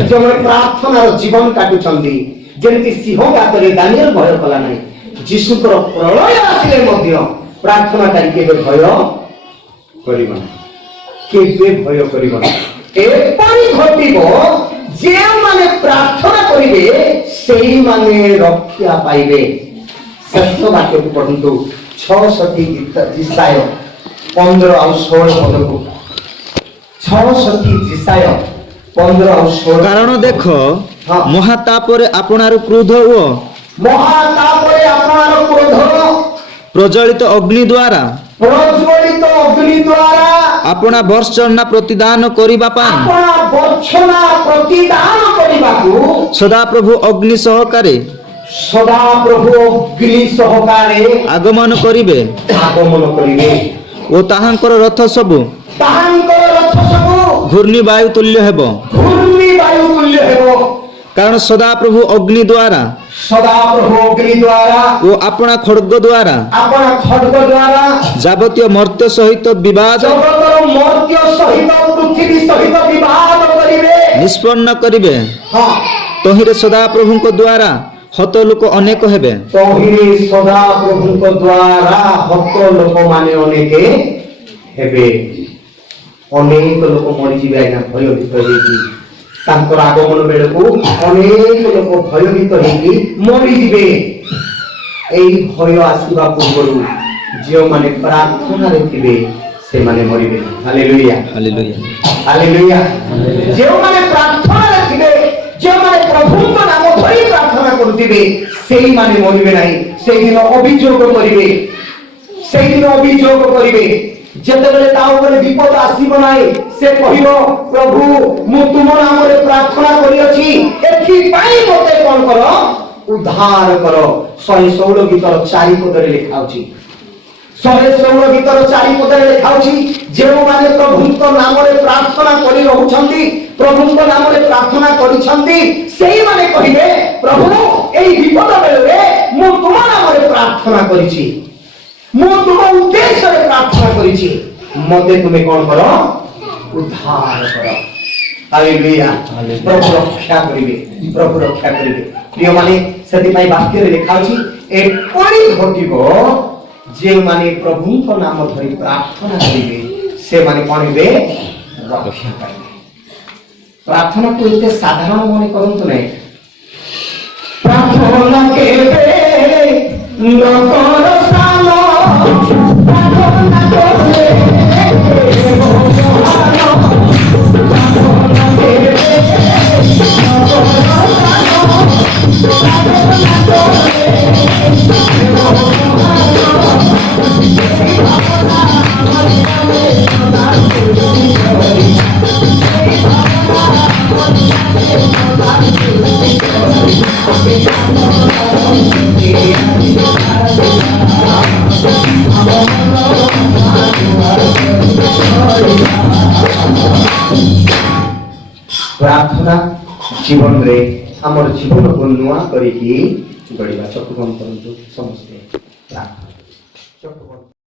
ଯେଉଁମାନେ ପ୍ରାର୍ଥନାର ଜୀବନ କାଟୁଛନ୍ତି, ଯେମିତି ସିଂହ ଗାତରେ ଦାନିଏଲ ଭୟ କଲା ନାହିଁ, ଯୀଶୁଙ୍କର ପ୍ରଳୟ ଆସିଲେ ମଧ୍ୟ ପ୍ରାର୍ଥନାକାରୀ କେବେ ଭୟ କରିବ ନାହିଁ, କେବେ ଭୟ କରିବ ନାହିଁ। ଏପରି ଘଟିବ, ଯେଉଁମାନେ ପ୍ରାର୍ଥନା କରିବେ ସେଇମାନେ ରକ୍ଷା ପାଇବେ। ଶେଷ ବାକ୍ୟକୁ ପଢନ୍ତୁ, 66 ଜିସାୟ 15 ଆଉ 16 ପଦକୁ। 66 ଜିସାୟ 15 ଆଉ 16। କାରଣ ଦେଖ, ମହାତାପରେ ଆପଣାର କ୍ରୋଧ ଓ ପ୍ରଜ୍ୱଳିତ ଅଗ୍ନି ଦ୍ୱାରା ଆପଣା ବର୍ଷନା ପ୍ରତିଦାନ କରିବା ପାଇଁ ସଦାପ୍ରଭୁ ଅଗ୍ନି ସହକାରେ ଆଗମନ କରିବେ ଓ ତାହାଙ୍କର ରଥ ସବୁ ଘୂର୍ଣ୍ଣିବାୟୁ ତୁଲ୍ୟ ହେବ। ବାୟୁ ତୁଲ୍ୟ ହେବ। କାରଣ ସଦାପ୍ରଭୁ ଅଗ୍ନି ଦ୍ୱାରା ସଦାପ୍ରଭୁ ଅଗ୍ନି ଦ୍ୱାରା ଓ ଆପଣା ଖଡ୍ଗ ଦ୍ୱାରା ଆପଣ ଖଡ୍ଗ ଦ୍ୱାରା ଯାବତୀୟ ମର୍ତ୍ତ୍ୟ ସହିତ ବିବାଦ ଜଗତର ମର୍ତ୍ତ୍ୟ ସହିତ ପୃଥିବୀ ସହିତ ବିବାଦ କରିବେ। ନିଷ୍ପନ୍ନ କରିବେ। ହଁ, ତହିଁରେ ସଦାପ୍ରଭୁଙ୍କ ଦ୍ୱାରା ହତ ଲୋକ ଅନେକ ହେବେ। ତହିଁରେ ସଦାପ୍ରଭୁଙ୍କ ଦ୍ୱାରା ହତ ଲୋକମାନେ ଅନେକ ହେବେ। ଅନେକ ଲୋକ ମରିଯିବେ ଆଜ୍ଞା ଭୟଭୀତ ହେଇକି। ତାଙ୍କର ଆଗମନ ବେଳକୁ ଅନେକ ଲୋକ ଭୟଭୀତ ହେଇକି ମରିଯିବେ। ଏଇ ଭୟ ଆସିବା ପୂର୍ବରୁ ଯେଉଁମାନେ ପ୍ରାର୍ଥନାରେ ଥିବେ ସେମାନେ ମରିବେ। Hallelujah, hallelujah. ହାଲେଲୁୟା। ଯେଉଁମାନେ ପ୍ରାର୍ଥନାରେ ଥିବେ, ଯେଉଁମାନେ ପ୍ରଭୁଙ୍କ ନାମ ଧରି ପ୍ରାର୍ଥନା କରୁଥିବେ ସେଇମାନେ ମରିବେ ନାହିଁ। ସେଇଦିନ ଅଭିଯୋଗ କରିବେ, ସେଇଦିନ ଅଭିଯୋଗ କରିବେ। ଯେତେବେଳେ ତା ଉପରେ ବିପଦ ଆସିବ ନାହିଁ, ସେ କହିବ ପ୍ରଭୁ ମୁଁ ତୁମ ନାମରେ ପ୍ରାର୍ଥନା କରିଅଛି, ଏଥିପାଇଁ ମୋତେ କଣ କର, ଉଦ୍ଧାର କର। 116 ଗୀତର 4 ପଦରେ ଲେଖା ଅଛି। 116 ଗୀତର 4 ପଦରେ ଲେଖା ଅଛି, ଯେଉଁମାନେ ପ୍ରଭୁଙ୍କ ନାମରେ ପ୍ରାର୍ଥନା କରି ରହୁଛନ୍ତି, ପ୍ରଭୁଙ୍କ ନାମରେ ପ୍ରାର୍ଥନା କରିଛନ୍ତି, ସେଇମାନେ କହିବେ ପ୍ରଭୁ ଏଇ ବିପଦ ବେଳରେ ମୁଁ ତୁମ ନାମରେ ପ୍ରାର୍ଥନା କରିଛି, ମୁଁ ତୁମ ଉଦ୍ଦେଶ୍ୟରେ ପ୍ରାର୍ଥନା କରିଛି, ମତେ ତୁମେ କଣ କର, ଉଦ୍ଧାର କର। ହାଲେଲୁୟା। ପ୍ରଭୁ ରକ୍ଷା କରିବେ, ପ୍ରଭୁ ରକ୍ଷା କରିବେ। ପ୍ରିୟମାନେ, ସେଥିପାଇଁ ବାକ୍ୟରେ ଲେଖା ଅଛି ଏପରି ଘଟିବ ଯେଉଁମାନେ ପ୍ରଭୁଙ୍କ ନାମ ଧରି ପ୍ରାର୍ଥନା କରିବେ ସେମାନେ କଣ ହେବେ, ରକ୍ଷା ପାଇବେ। ପ୍ରାର୍ଥନାକୁ ଏତେ ସାଧାରଣ ମନେ କରନ୍ତୁ ନାହିଁ। ପ୍ରାର୍ଥନା କେବେ ଲୋକର ସ୍ଥାନ, ପ୍ରାର୍ଥନା କଲେ ପ୍ରାର୍ଥନା ଜୀବନରେ ଆମର ଜୀବନକୁ ନୂଆ କରିକି ଗଢ଼ିବା। ଚକ୍ଷୁ ବନ୍ଦ କରନ୍ତୁ ସମସ୍ତେ। ପ୍ରାର୍ଥନା। ଚକ୍ଷୁ ବନ୍ଦ।